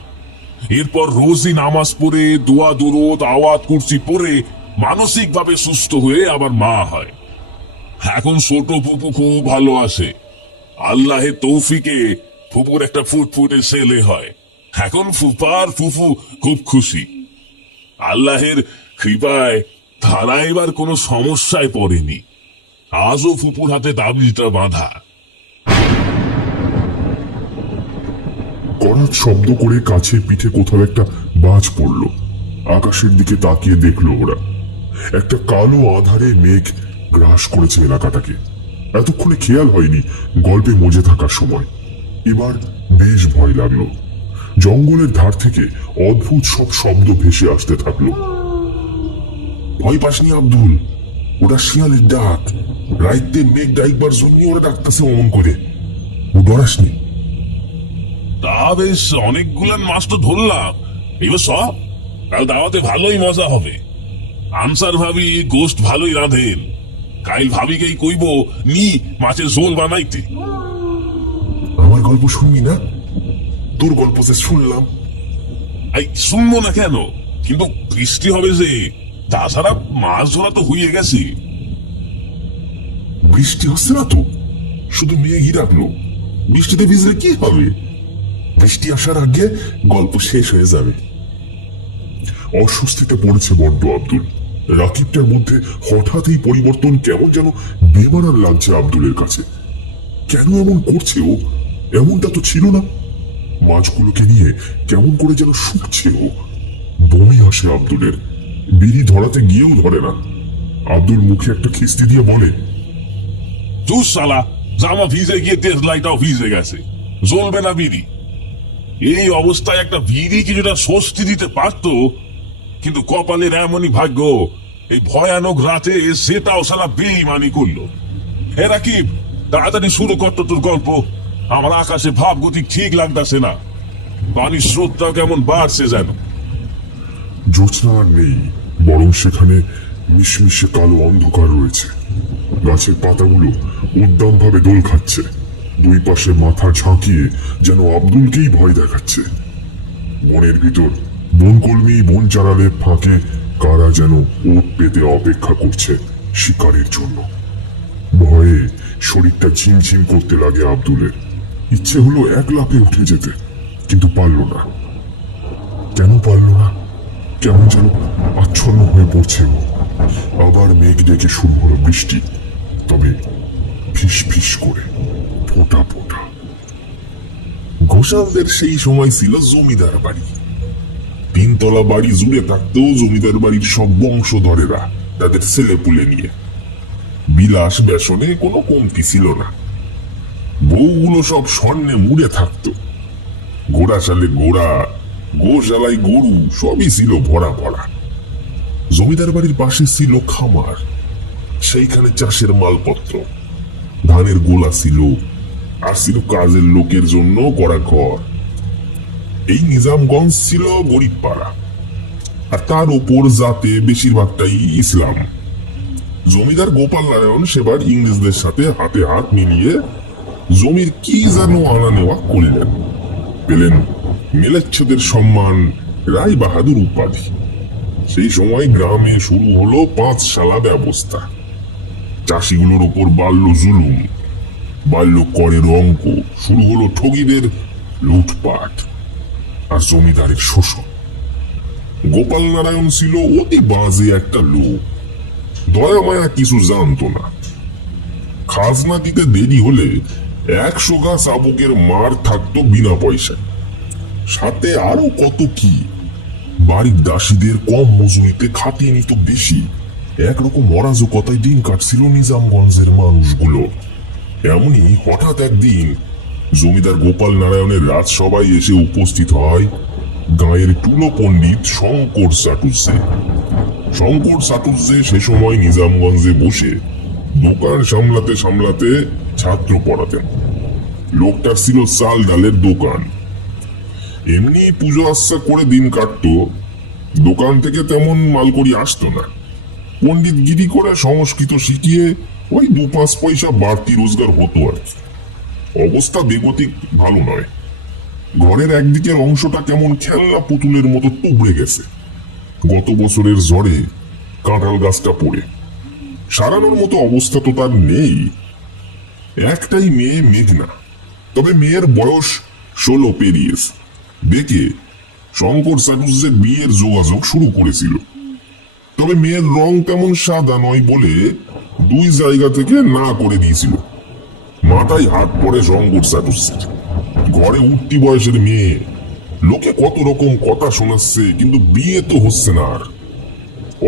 এরপর রোজই নামাজ পড়ে দোয়া দুরুদ আওয়াত কুরসি পড়ে মানসিকভাবে সুস্থ হয়ে আবার মা হয়। এখন ছোট ফুপু খুব ভালো আছে। আল্লাহের তৌফিকে ফুপুর একটা ফুটফুটে ছেলে হয়। এখন ফুপার ফুফু খুব খুশি। আল্লাহের কৃপায় তারা এবার কোনো সমস্যায় পড়েনি। আজও ফুপুর হাতে তাবিজটা বাঁধা। করাত শব্দ করে কাছে পিঠে কোথাও একটা বাজ পড়ল। আকাশের দিকে তাকিয়ে দেখলো ওরা একটা কালো আধারে মেঘ গ্রাস করেছে এলাকাটাকে। এতক্ষণে খেয়াল হয়নি গল্পে মজে থাকার সময়। এবার বেশ ভয় লাগলো। জঙ্গলের ধার থেকে অদ্ভুত সব শব্দ ভেসে আসতে থাকলো। ভয় পাসনি আব্দুল, ওটা শিয়ালের ডাক। রাইতে মেঘ ডাইকবার জন্য ওরা ডাকতেছে অমন করে। ও ডরাসনি? তা বেশ অনেকগুলান মাছ তো ধরলাম। এবার সব কাল দাওয়াতে ভালোই মজা হবে। আনসার ভাবি গোস্ট ভালোই রাঁধেন। কাইল ভাবিকেই কইব নি মাছের ঝোল বানাইতে। আমার গল্প শুনবি না? তোর গল্প যে শুনলাম। এই শুনবো না কেন, কিন্তু বৃষ্টি হবে যে, তাছাড়া মাছ ধরা তো হয়ে গেছে। বৃষ্টি হচ্ছে না তো, শুধু মেঘই রাখলো। বৃষ্টিতে ভিজলে কি হবে? বৃষ্টি আসার আগে গল্প শেষ হয়ে যাবে। অস্বস্তিতে পড়েছে বড্ড আব্দুল। রাকিবটার মধ্যে হঠাৎ এই পরিবর্তন কেমন যেন বেমানান লাগছে আব্দুলের কাছে। কেন এমন করছে ও? এমনটা তো ছিল না। মাছগুলোকে নিয়ে কেমন করে যেন শুকছে ও। বমি আসে আব্দুলের। বিড়ি ধরাতে গিয়েও ধরে না। আব্দুল মুখে একটা খিস্তি দিয়ে বলে, তুই শালা, জামা ভিজে গিয়ে দেশলাইটাও ভিজে গেছে, জ্বলবে না বিড়ি। এই অবস্থায় একটা বিড়ি কিছুটা স্বস্তি দিতে পারতো, কিন্তু কপালের এমনই ভাগ্য এই ভয়ানক রাতে সেটাও শালা বেইমানি করলো। হে রাকিব, তাড়াতাড়ি শুরু করতো তোর গল্প। আমার আকাশে ভাব গতি ঠিক লাগতেছে না। পানির স্রোতটা কেমন বাড়ছে যেন। জ্যোৎস্না আর নেই, বরং সেখানে মিশমিশে কালো অন্ধকার রয়েছে। গাছের পাতাগুলো উদ্দাম ভাবে দোল খাচ্ছে। দুই পাশে মাথা ঝাঁকিয়ে যেন আব্দুলকেই ভয় দেখাচ্ছে। বনের ভিতর বনকর্মী বন চারালের ফাঁকে কারা যেন ওট পেতে অপেক্ষা করছে শিকারের জন্য। ভয়ে শরীরটা ঝিমঝিম করতে লাগে আব্দুলের। ইচ্ছে হলো এক লাফে উঠে যেতে, কিন্তু পারল না। কেন পারল না? কেমন যেন আচ্ছন্ন হয়ে পড়ছে ও। আবার মেঘ ডেকে শুরু হলো বৃষ্টি, তবে ফিস ফিস করে, ফোঁটা ফোঁটা। ঘোষালদের সেই সময় ছিল জমিদার বাড়ি। তিনতলা বাড়ি জুড়ে থাকতেও জমিদার বাড়ির সব বংশধরেরা তাদের ছেলে পুলে নিয়ে। বিলাস বেসনে কোনো কমতি ছিল না। বউগুলো সব স্বর্ণে মুড়ে থাকতো। ঘোড়াশালে ঘোড়া, গোশালায় গরু, সবই ছিল ভরা ভরা। জমিদার বাড়ির পাশে ছিল খামার, সেইখানে চাষের মালপত্র। ধানের গোলা ছিল, আর ছিল কাজের লোকের জন্য করা ঘর। এই নিজামগঞ্জ ছিল গরিব পাড়া, আর তার উপর জাতে বেশিরভাগটাই ইসলাম। জমিদার গোপাল নারায়ণ সেবার ইংরেজদের সাথে হাতে হাত মিলিয়ে জমির কি যেন আনা নেওয়া করলেন। পেলেন মিলেচ্ছেদের সম্মান, রায় বাহাদুর উপাধি। সেই সময় গ্রামে শুরু হলো পাঁচশালা ব্যবস্থা। চাষিগুলোর ওপর বাড়ল জুলুম, বাড়ল করের অঙ্ক, শুরু হলো ঠগীদের লুটপাট আর জমিদারের শোষণ। গোপাল নারায়ণ ছিল অতি বাজে একটা লোক। দয়া মায়া কিছু জানতো না। খাজনা দিতে দেরি হলে 100 গা চাবুকের মার থাকতো বিনা পয়সায়। সাথে আরো কত কি। বাড়ির দাসীদের কম মজুরিতে খাটিয়ে নিত বেশি। একরকম অরাজকতায় দিন কাটছিল নিজামগঞ্জের মানুষগুলো। এমনই হঠাৎ একদিন জমিদার গোপাল নারায়ণের রাজসভায় এসে উপস্থিত হয় গাঁয়ের টুলো পণ্ডিত শঙ্কর চাটুর্যে। শঙ্কর চাটুর্যে সে সময় নিজামগঞ্জে বসে দোকান সামলাতে সামলাতে ছাত্র পড়াতেন। লোকটার ছিল চাল ডালের দোকান। এমনি পুজো আচ্ছা করে দিন কাটতো, দোকান থেকে তেমন মালকড়ি আসতো না। পণ্ডিত গিরি করে সংস্কৃত শিখিয়ে ওই 2-5 পয়সা বাড়তি রোজগার হতো আর কি। অবস্থা বেগতিক ভালো নয়। ঘরের একদিকের অংশটা কেমন খেলনা পুতুলের মতো তুবড়ে গেছে। গত বছরের ঝড়ে কাঁঠাল গাছটা পড়ে সারানোর মতো অবস্থা তো তার নেই। একটাই মেয়ে মেঘনা, তবে মেয়ের বয়স 16 পেরিয়েছে। দেখে শঙ্কর চাটুর্যের বিয়ের যোগাযোগ শুরু করেছিল, তবে মেয়ের রং তেমন সাদা নয় বলে 2 জায়গা থেকে না করে দিয়েছিল। মাথায় হাত পড়ে শঙ্কর চাটুর্যের। ঘরে উঠতি বয়সের মেয়ে, লোকে কত রকম কথা শোনাচ্ছে, কিন্তু বিয়ে তো হচ্ছে না। আর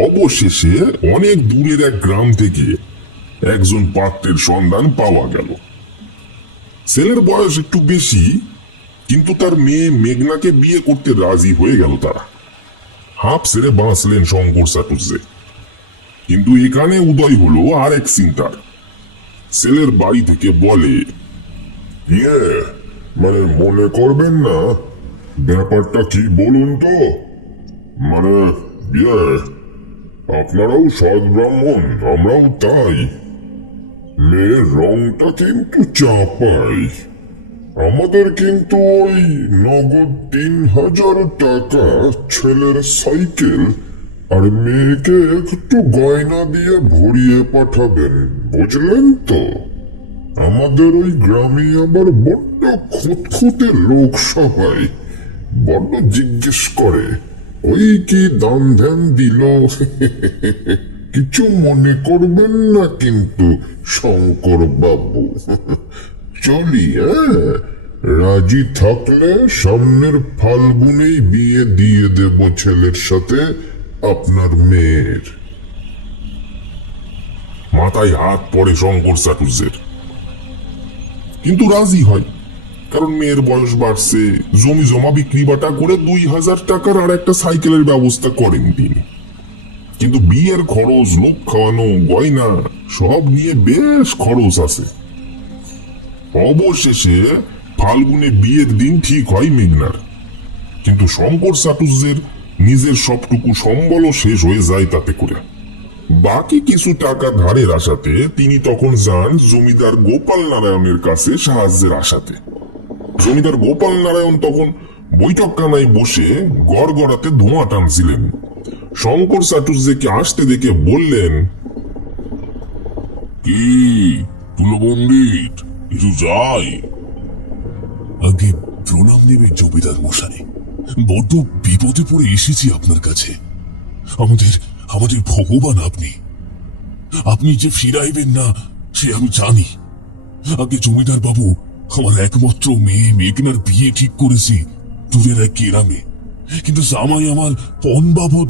অবশেষে অনেক দূরের এক গ্রাম থেকে একজন পাত্রের সন্ধান পাওয়া গেল। ছেলের বয়স একটু বেশি, কিন্তু তার মেয়ে মেঘনাকে বিয়ে করতে রাজি হয়ে গেল তারা। হাঁপ ছেড়ে বাঁচলেন শঙ্কর চাটুর্যে। কিন্তু এখানে উদয় হলো আর এক চিন্তার। ছেলের বাড়ি থেকে বলে, মানে মনে করবেন না, ব্যাপারটা কি বলুন তো? মানে আপনারাও সৎ ব্রাহ্মণ, আমরাও তাই। মেয়ের রংটা কিন্তু চাপাই। আমাদের কিন্তু ওই নগদ 3000 টাকা, ছেলের সাইকেল আর মেয়েকে একটু গয়না দিয়ে ভরিয়ে পাঠাবেন, বুঝলেন তো? আমাদের ওই গ্রামে আবার বড্ড খুঁতখুঁতে লোক সবাই, বড্ড জিজ্ঞেস করে ওই কি দান ধ্যান দিল। কিছু মনে করবেন না কিন্তু শঙ্কর বাবু। চলি, রাজি থাকলে সামনের ফাল্গুনেই বিয়ে দিয়ে দেব ছেলের সাথে আপনার মেয়ের। মাথায় হাত পড়ে শঙ্কর চাটুর্যের, কিন্তু রাজি হয়। কারণ মেয়ের বয়স বাড়ছে, জমি জমা বিক্রি বাটা করে 2000 টাকার আর একটা সাইকেলের ব্যবস্থা করেন তিনি। কিন্তু বিয়ের খরচ, লোক খাওয়ানো, গয়না সব নিয়ে বেশ খরচ আছে। অবশেষে ফাল্গুনে বিয়ের দিন ঠিক হয় মেঘনার। কিন্তু শঙ্কর চাটুর্যের নিজের সবটুকু সম্বলও শেষ হয়ে যায় তাতে করে। বাকি কিছু টাকা ধারের আশাতে তিনি তখন যান জমিদার গোপাল নারায়ণের কাছে সাহায্যের আশাতে। জমিদার গোপাল নারায়ণ তখন বৈঠকখানায় বসে গড়গড়াতে ধোঁয়া টানছিলেন। শঙ্কর চাটুর্যকে আসতে দেখে বললেন, কি তুলো পণ্ডিত, কিছু যাই? আগে প্রণাম নেবে জমিদার মশাই, বড্ড বিপদে পড়ে এসেছি আপনার কাছে। আমাদের ভগবান আপনি। আপনি যে ফিরাইবেন না সে আমি জানি। আগে জমিদার বাবু, আমার একমাত্র মেয়ে মেঘনার বিয়ে ঠিক করেছি দূরের এক গ্রামে, কিন্তু জামাই আমার পণ বাবদ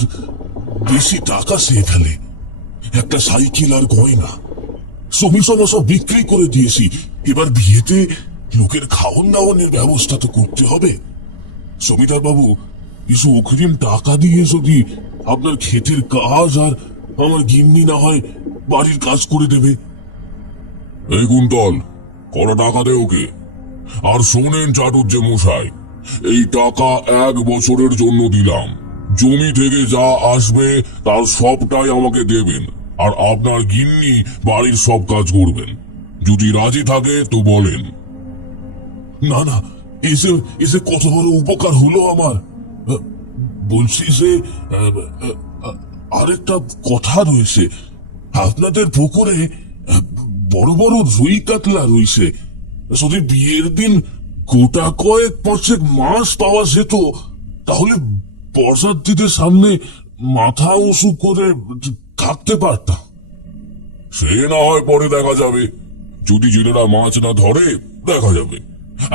বেশি টাকা চেয়ে ফেলে। একটা সাইকেল আর গয়না জমি জমা সব বিক্রি করে দিয়েছি। এবার বিয়েতে লোকের খাওয়ান দাওয়ানের ব্যবস্থা তো করতে হবে। জমিদার বাবু, কিছু অগ্রিম টাকা দিয়ে যদি আপনার ক্ষেতের কাজ আর আমার গিন্নি না হয় বাড়ির কাজ করে দেবে। এই কুন্তল, কটা টাকা দে ওকে। আর শোনেন চাটুর্যে মশাই, এই টাকা 1 বছরের জন্য দিলাম। জমি থেকে যা আসবে তার সবটাই আমাকে দেবেন, আর আপনার গিন্নি বাড়ির সব কাজ করবেন। যদি রাজি থাকে তো বলেন। না না, এসে কত বড় উপকার হলো আমার। বলছি যে আরেকটা কথা রয়েছে। আপনাদের পুকুরে বড় বড় রুই কাতলা রয়েছে। যদি বিয়ের দিন গোটা কয়েক 5 মাস পাওয়া যেত, তাহলে বর্ষার্থীদের সামনে মাথা উঁচু করে থাকতে পারতাম। সে না হয় পরে দেখা যাবে। যদি জেলেরা মাছ না ধরে দেখা যাবে।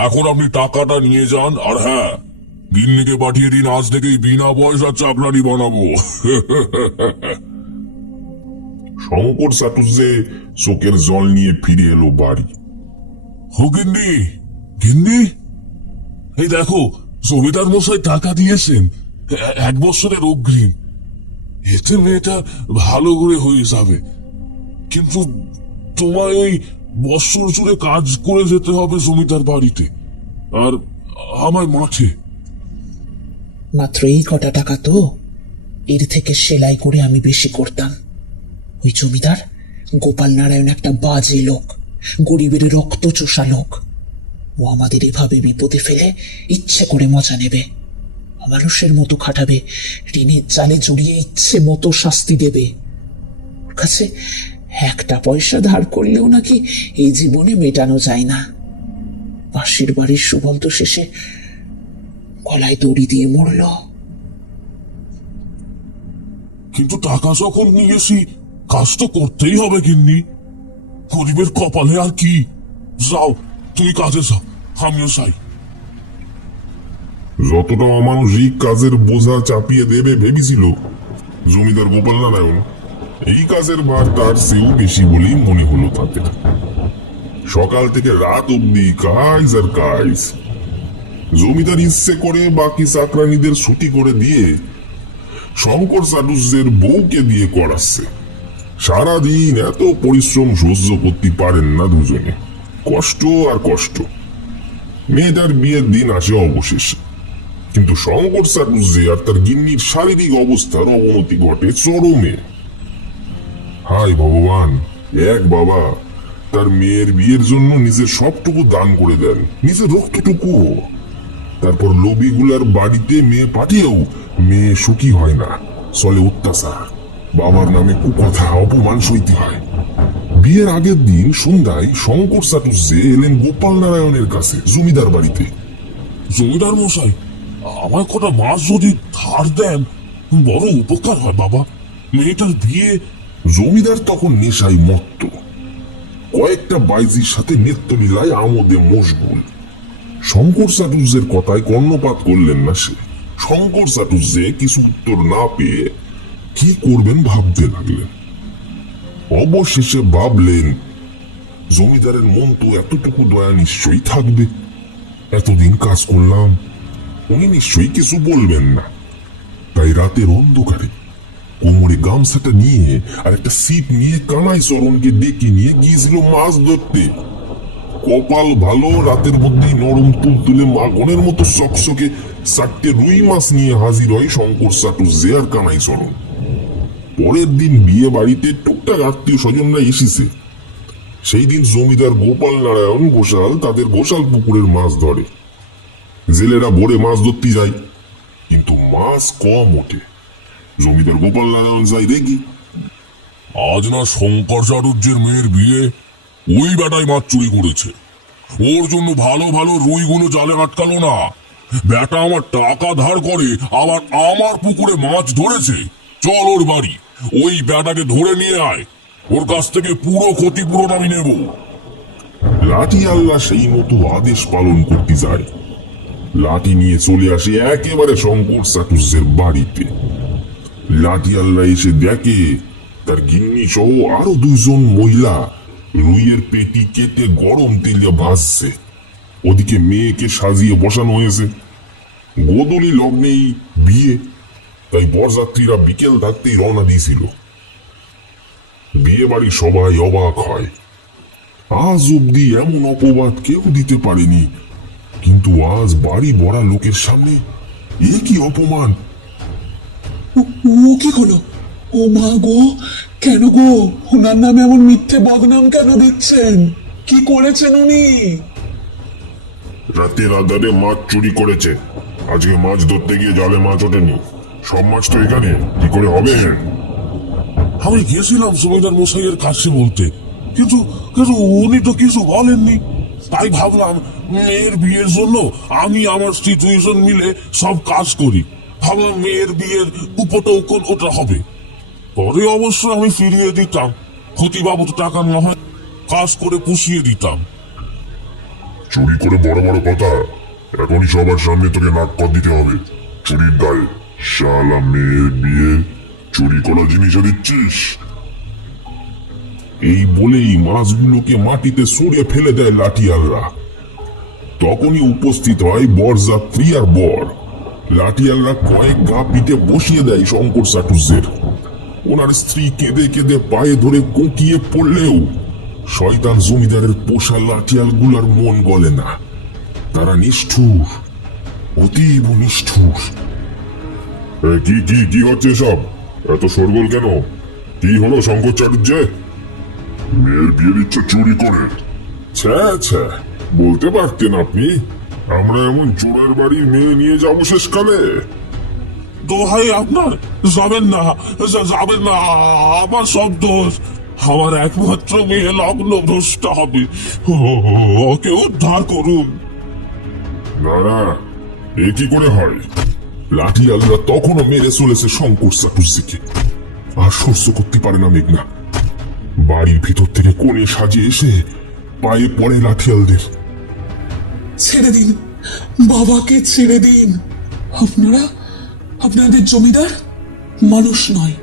এখন আপনি টাকাটা নিয়ে যান, আর হ্যাঁ, গিন্নিকে পাঠিয়ে দিন আজ থেকেই বিনা পয়সা চাকরানি বানাবো। শঙ্কর চাটুর্যে চোখের জল নিয়ে ফিরে এলো বাড়ি। ও গিন্নি, গিন্নি, এই দেখো জমিদার মশাই টাকা দিয়েছেন 1 বছরের অগ্রিম। এতে মেয়েটা ভালো করে হয়ে যাবে, কিন্তু তোমায় ওই বৎসর জুড়ে কাজ করে যেতে হবে জমিদার বাড়িতে, আর আমার মাঠে। মাত্র এই কটা টাকা তো, এর থেকে সেলাই করে আমি বেশি করতাম। ওই জমিদার গোপাল নারায়ণ একটা বাজে লোক, গরিবের রক্ত চোষা লোক। ও আমাদের এভাবে বিপদে ফেলে ইচ্ছে করে মজা নেবে, মানুষের মতো খাটাবে, ঋণের জালে জড়িয়ে ইচ্ছে মতো শাস্তি দেবে। ওর কাছে 1টা পয়সা ধার করলেও নাকি এই জীবনে মেটানো যায় না। পাশের বাড়ির সুবন্ত শেষে গলায় দড়ি দিয়ে মরল। কিন্তু টাকা যখন নিয়েছি কাজ তো করতেই হবে গিন্নি, গরিবের কপালে আর কি। যাও তুমি কাজে যাও, আমিও চাই। যতটা অমানসিক কাজের বোঝা চাপিয়ে দেবে ভেবেছিল জমিদার গোপাল নারায়ণ, এই কাজের ভার তার চেয়েও বেশি বলেই মনে হলো তাদের। সকাল থেকে রাত অব্দি কাজ আর কাজ। জমিদার ইচ্ছে করে বাকি চাকরানীদের ছুটি করে দিয়ে শঙ্কর চাটুর্যের বউকে দিয়ে করাচ্ছে। সারাদিন এত পরিশ্রম সহ্য করতে পারেন না দুজনে, কষ্ট আর কষ্ট। মেয়েটার বিয়ের দিন আসে অবশেষে, কিন্তু শঙ্কর চাটুর্যে আর তার গিন্নির শারীরিক অবস্থার অবনতি ঘটে চরমে। হায় ভগবান, এক বাবা তার মেয়ের বিয়ের জন্য নিজের সবটুকু দান করে দেন, নিজের রক্তটুকু। তারপর লোভীগুলার বাড়িতে মেয়ে পাঠিয়েও মেয়ে সুখী হয় না, চলে অত্যাচার। বাবার নামে কুকথা, অপমান সইতে হয়। বিয়ের আগের দিন সন্ধ্যায় শঙ্কর চাটুর্যে এলেন গোপাল নারায়ণের কাছে জমিদার বাড়িতে। জমিদার মশাই, আমার কটা মাছ যদি ধার দেন বড় উপকার হয় বাবা, মেয়েটার বিয়ে। জমিদার তখন নেশায় মত্ত, কয়েকটা বাইজির সাথে নেত্যলীলায় আমোদে মশগুল। শঙ্কর চাটুর্যের কথায় কর্ণপাত করলেন না সে। শঙ্কর চাটুর্যে কিছু উত্তর না পেয়ে কি করবেন ভাবতে লাগলেন। অবশেষে ভাবলেন, জমিদারের মন তো এতটুকু দয়া নিশ্চয়ই থাকবে, এতদিন কাজ করলাম, উনি নিশ্চয়ই কিছু বলবেন না। তাই রাতের অন্ধকারে কোমরে গামছাটা নিয়ে আর একটা সিপ নিয়ে কানাই চরণকে ডেকে নিয়ে গিয়েছিল মাছ ধরতে। কপাল ভালো, রাতের মধ্যেই নরম তুলতুলে মাগনের মতো চকচকে 4টে রুই মাছ নিয়ে হাজির হয় শঙ্কর চাটুর্যে আর কানাই চরণ। পরের দিন বিয়ে বাড়িতে টুকটাক আত্মীয় স্বজনরা এসেছে। সেই দিন জমিদার গোপাল নারায়ণ গোসাল তাদের গোসাল পুকুরের মাছ ধরে। জেলেরা ভোরে মাছ ধরতে যায়, কিন্তু মাছ কম ওঠে। জমিদার গোপাল নারায়ণ যায় রেগে। আজ না শঙ্কর চাটুর্যের মেয়ের বিয়ে, ওই বেটাই মাছ চুরি করেছে। ওর জন্য ভালো ভালো রুইগুলো জালে আটকালো না। বেটা আমার টাকা ধার করে আবার আমার পুকুরে মাছ ধরেছে। চল ওর বাড়ি, ওই বেটাকে ধরে নিয়ে আয়, ওর কাছ থেকে পুরো ক্ষতিপূরণ আমি নেব। লাঠি আল্লাহ সেই মতো আদেশ পালন করতে যায়। লাঠি নিয়ে চলে আসে একেবারে শঙ্কর চাটুর্যের বাড়িতে। লাঠি আল্লাহ এসে দেখে তার গিন্নি সহ আরো 2জন মহিলা রুইয়ের পেটি কেটে গরম তেলে ভাজছে। ওদিকে মেয়েকে সাজিয়ে বসানো হয়েছে। গোদলি লগ্নেই বিয়ে, তাই বরযাত্রীরা বিকেল থাকতেই রওনা দিয়েছিল। বিয়ে বাড়ি সবাই অবাক হয়। আজ অব্দি এমন অপবাদ কেউ দিতে পারেনি, কিন্তু আজ বাড়ি ভরা লোকের সামনে এ কি অপমান! ও কি হলো? ও মা গো, কেন গো ওনার নামে এমন মিথ্যে বদনাম কেন দিচ্ছেন? কি করেছেন উনি? রাতের আধারে মাছ চুরি করেছে। আজকে মাছ ধরতে গিয়ে জালে মাছ ওঠেনি। সব মাছ তো এখানে, কি করে হবে? আমি গেছিলাম জমিদার মশাইয়ের কাছে বলতে, কিন্তু কিন্তু উনি তো কিছু বলেননি। তাই ভাবলাম মেয়ের বিয়ের জন্য আমি আমার স্ত্রী 2জন মিলে সব কাজ করি। ভাবলাম মেয়ের বিয়ের উপটৌকন ওটা হবে। পরে অবশ্য আমি ফিরিয়ে দিতাম, ক্ষতি বাবদ টাকা না হয় কাজ করে পুষিয়ে দিতাম। চুরি করে বড় বড় কথা, এখনই সবার সামনে তোকে নাক পথ দিতে হবে চুরির দায়ে। শালা মেয়ের বিয়ে চুরি করা জিনিসও দিচ্ছিস? এই বলেই মাছগুলোকে মাটিতে সরিয়ে ফেলে দেয় লাঠিয়ালরা। তখনই উপস্থিত হয় বরযাত্রী আর বর। লাঠিয়ালরা কয়েক গা পিঠে বসিয়ে দেয় শঙ্কর চাটুর্যের। ওনার স্ত্রী কেঁদে কেঁদে পায়ে ধরে কুঁকিয়ে পড়লেও শয়তান জমিদারের পোষা লাঠিয়ালগুলার মন গলে না। তারা নিষ্ঠুর, অতীব নিষ্ঠুর। কি কি কি হচ্ছে সব? এত শোরগোল কেন? কি হলো শঙ্কর চাটুর্য? মেয়ের বিয়ের ইচ্ছা চুরি করে? ছ্যা, বলতে পারতেন আপনি। আমরা এমন চোরের বাড়ির মেয়ে নিয়ে যাবো শেষকালে? দোহাই আপনার, যাবেন না, যাবেন না, আমার সব দোষ। আমার একমাত্র মেয়ে লগ্ন ভ্রষ্ট হবে, ওকে উদ্ধার করুন। না না, এ কি করে হয়? লাঠিয়ালরা তখনও মেরে চলেছে শঙ্কর চাটুর্যকে। আর সহ্য করতে পারে না মেঘনা। বাড়ির ভিতর থেকে কোণে সাজিয়ে এসে পায়ে পড়ে লাঠিয়ালদের। ছেড়ে দিন, বাবাকে ছেড়ে দিন। আপনাদের জমিদার মানুষ নয়,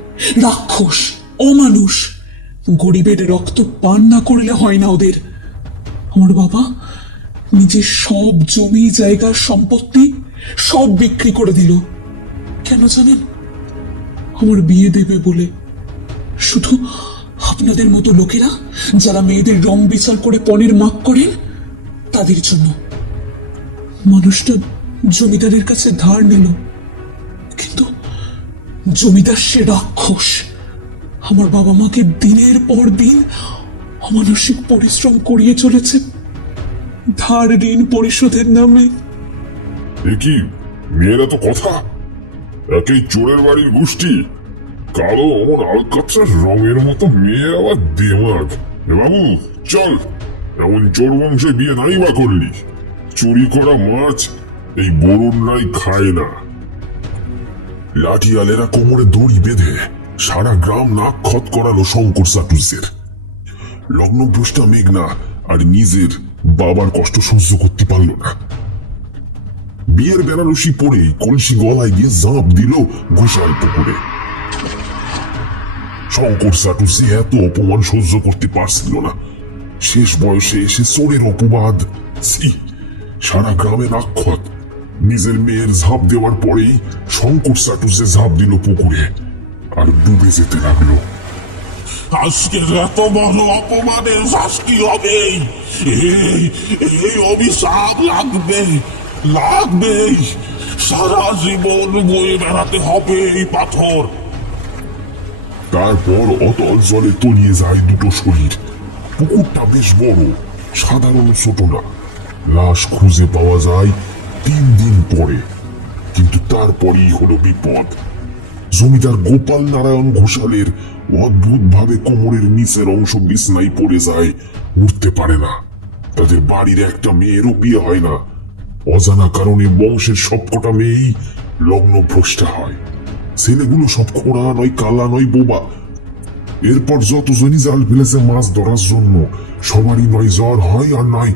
রাক্ষস, অমানুষ। গরিবের রক্ত পান না করলে হয় না ওদের। আমার বাবা নিজের সব জমি জায়গার সম্পত্তি সব বিক্রি করে দিল। কেন জানেন? আমার বিয়ে দেবে বলে। শুধু আপনাদের মতো লোকেরা যারা মেয়েদের রং বিচার করে পণের মাপ করেন তাদের জন্য। মানুষটা জমিদারের কাছে ধার নিল, কিন্তু জমিদার সে রাক্ষস। আমার বাবা মাকে দিনের পর দিন অমানসিক পরিশ্রম করিয়ে চলেছে ধার ঋণ পরিশোধের নামে। এ কি মেয়েরা তো কথা! একই চোরের বাড়ির গোষ্ঠী। কালো অমন আলকাতরার রঙের মতো মেয়ে আবার দেমাগ। এ বাবু চল, এমন চোর বংশে বিয়ে নাই বা করলি? চুরি করা মাছ এই বরুণরাই খায় না। লাঠিয়ালেরা কোমরে দড়ি বেঁধে সারা গ্রাম নাক খত করালো শঙ্কর চাটুর্যের। লগ্নভ্রষ্টা মেঘনা আর নিজের বাবার কষ্ট সহ্য করতে পারল না। বিয়ের বেনারসি পরে কলসি গলায় দিয়ে ঝাঁপ দিল ঘোষাল পুকুরে। শঙ্কর চাটুর্য এত অপমান সহ্য করতে পারছিল না। শেষ বয়সে এসে চোরের অপবাদ, সারা গ্রামে নাক্ষত। নিজের মেয়ের ঝাঁপ দেওয়ার পরেই শঙ্কর চাটুর্য ঝাঁপ দিল পুকুরে আর ডুবে যেতে লাগলো। আজকে এত বড় অপমানের শাস্তি হবে, এই অভিশাপ লাগবে, সারা জীবন বয়ে বেড়াতে হবে এই পাথর। তারপর অতল জলে তলিয়ে যায় দুটো শরীর। পুকুরটা বেশ বড়, সাধারণ ছোট না। লাশ খুঁজে পাওয়া যায় 3 দিন পরে, কিন্তু তারপরেই হলো বিপদ। জমিদার গোপাল নারায়ণ ঘোষালের অদ্ভুত ভাবে কোমরের নিচের অংশ বিছনায় পড়ে যায়, উঠতে পারে না। তাদের বাড়ির একটা মেয়েরও বিয়ে হয় না। অজানা কারণে বংশের সবকটা মেয়েই লগ্নভ্রষ্টা হয়। ছেলেগুলো সব খোঁড়া নয়, কালা নয়, বোবা। এরপর যতজনই জাল ফেলেছে মাছ ধরার জন্য, সবারই নয় জ্বর হয় আর নয়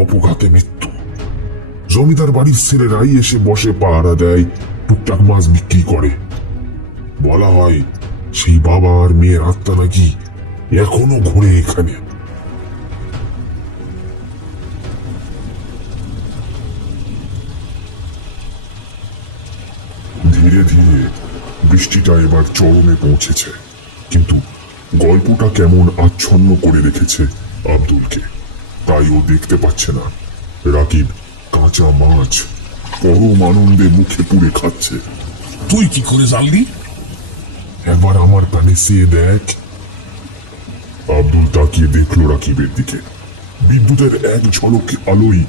অপঘাতে মৃত্যু। জমিদার বাড়ির ছেলেরাই এসে বসে পাহারা দেয়, টুকটাক মাছ বিক্রি করে। বলা হয় সেই বাবা আর মেয়ের আত্মা নাকি এখনো ঘুরে এখানে। ধীরে ধীরে বৃষ্টিটা এবার চরমে পৌঁছেছে, কিন্তু গল্পটা কেমন আচ্ছন্ন করে রেখেছে আব্দুলকে, তাই ও দেখতে পাচ্ছে না। রাকিব কাঁচা মাছ পরম আনন্দে মুখে পুড়ে খাচ্ছে। তুই কি করে জানলি? একবার আমার পানে চেয়ে দেখ। আব্দুল তাকিয়ে দেখলো রাকিবের দিকে। বিদ্যুতের এক ঝলক আলোই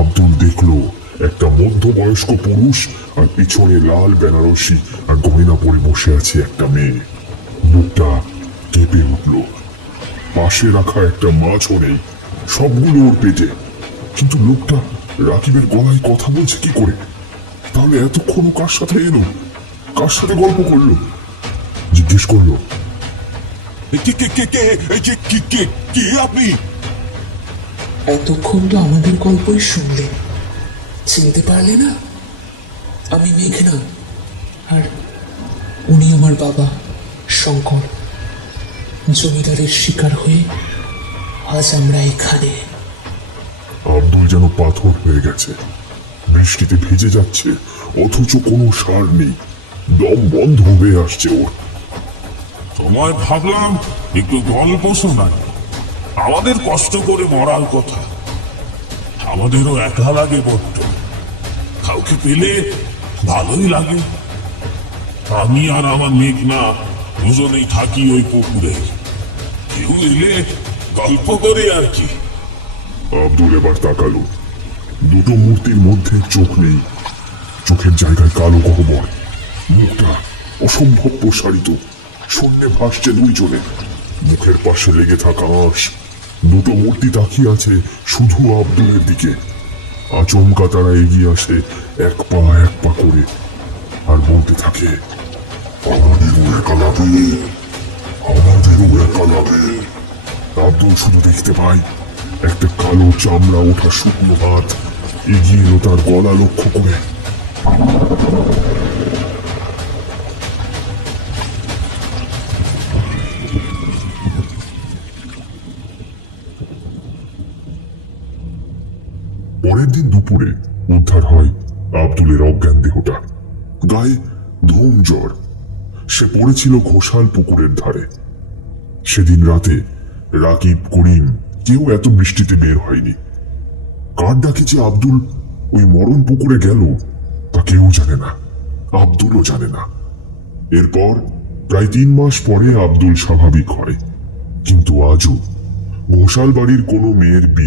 আব্দুল দেখলো একটা মধ্যবয়স্ক পুরুষ আর পিছনে লাল বেনারসি আর গয়না পরে বসে আছে একটা মেয়ে। বুকটা কেঁপে উঠল। পাশে রাখা একটা মাছও নেই, সবগুলো ওর পেটে। কিন্তু লোকটা রাকিবের গলায় কথা বলছে কি করে? তাহলে এতক্ষণ কার সাথে এলো, কার সাথে গল্প করলো? জিজ্ঞেস করলো, কে আপনি? এতক্ষণ তো আমাদের গল্পই শুনলেন, চিনতে পারলে না? আমি মেঘনা, আর উনি আমার বাবা শঙ্কর। জমিদারের শিকার হয়ে আজ আমরা এখানে। আব্দুল যেন পাথর হয়ে গেছে, বৃষ্টিতে ভিজে যাচ্ছে, অথচ কোনো সার নেই, দম বন্ধ হয়ে আসছে ওর। তোমায় ভাবলাম একটু গল্প শোনাই। আমাদের কষ্ট করে মরার কথা, আমাদেরও একা লাগে বড্ড। কাউকে পেলে ভালোই লাগে। আমি আর আমার মেঘনা দুজনেই থাকি ওই পুকুরে। কেউ এলে গল্প করে আর কি। আব্দুল এবার তাকালো, দুটো মূর্তির মধ্যে চোখ নেই, চোখের জায়গায় কালো গহ্বর, মুখটা অসম্ভব প্রসারিত, শূন্যে ভাসছে দুইজনে, মুখের পাশে লেগে থাকা আঁশ। দুটো মূর্তি তাকিয়ে আছে শুধু আব্দুলের দিকে। আচমকা তারা এগিয়ে আসে এক পা করে, আর বলতে থাকে, আমাদেরও একা লাগে, আমাদেরও একা লাগে। আব্দুল শুধু দেখতে পায় একটা কালো চামড়া ওঠা শুকনো হাত এগিয়ে এলো তার গলা লক্ষ্য করে। পরের দিন দুপুরে উদ্ধার হয় আব্দুলের অজ্ঞান দেহটা, গায়ে ধুম জ্বর। সে পড়েছিল ঘোষাল পুকুরের ধারে। সেদিন রাতে রাকিব, করিম কেউ এত বৃষ্টিতে বের হয়নি। কার ডাকে যে আব্দুল ওই মরণ পুকুরে গেল তা কেউ জানে না, আব্দুলও জানে না। এরপর প্রায় 3 মাস পরে আব্দুল স্বাভাবিক হয়, কিন্তু আজও ঘোষাল বাড়ির কোনো মেয়ের বিয়ে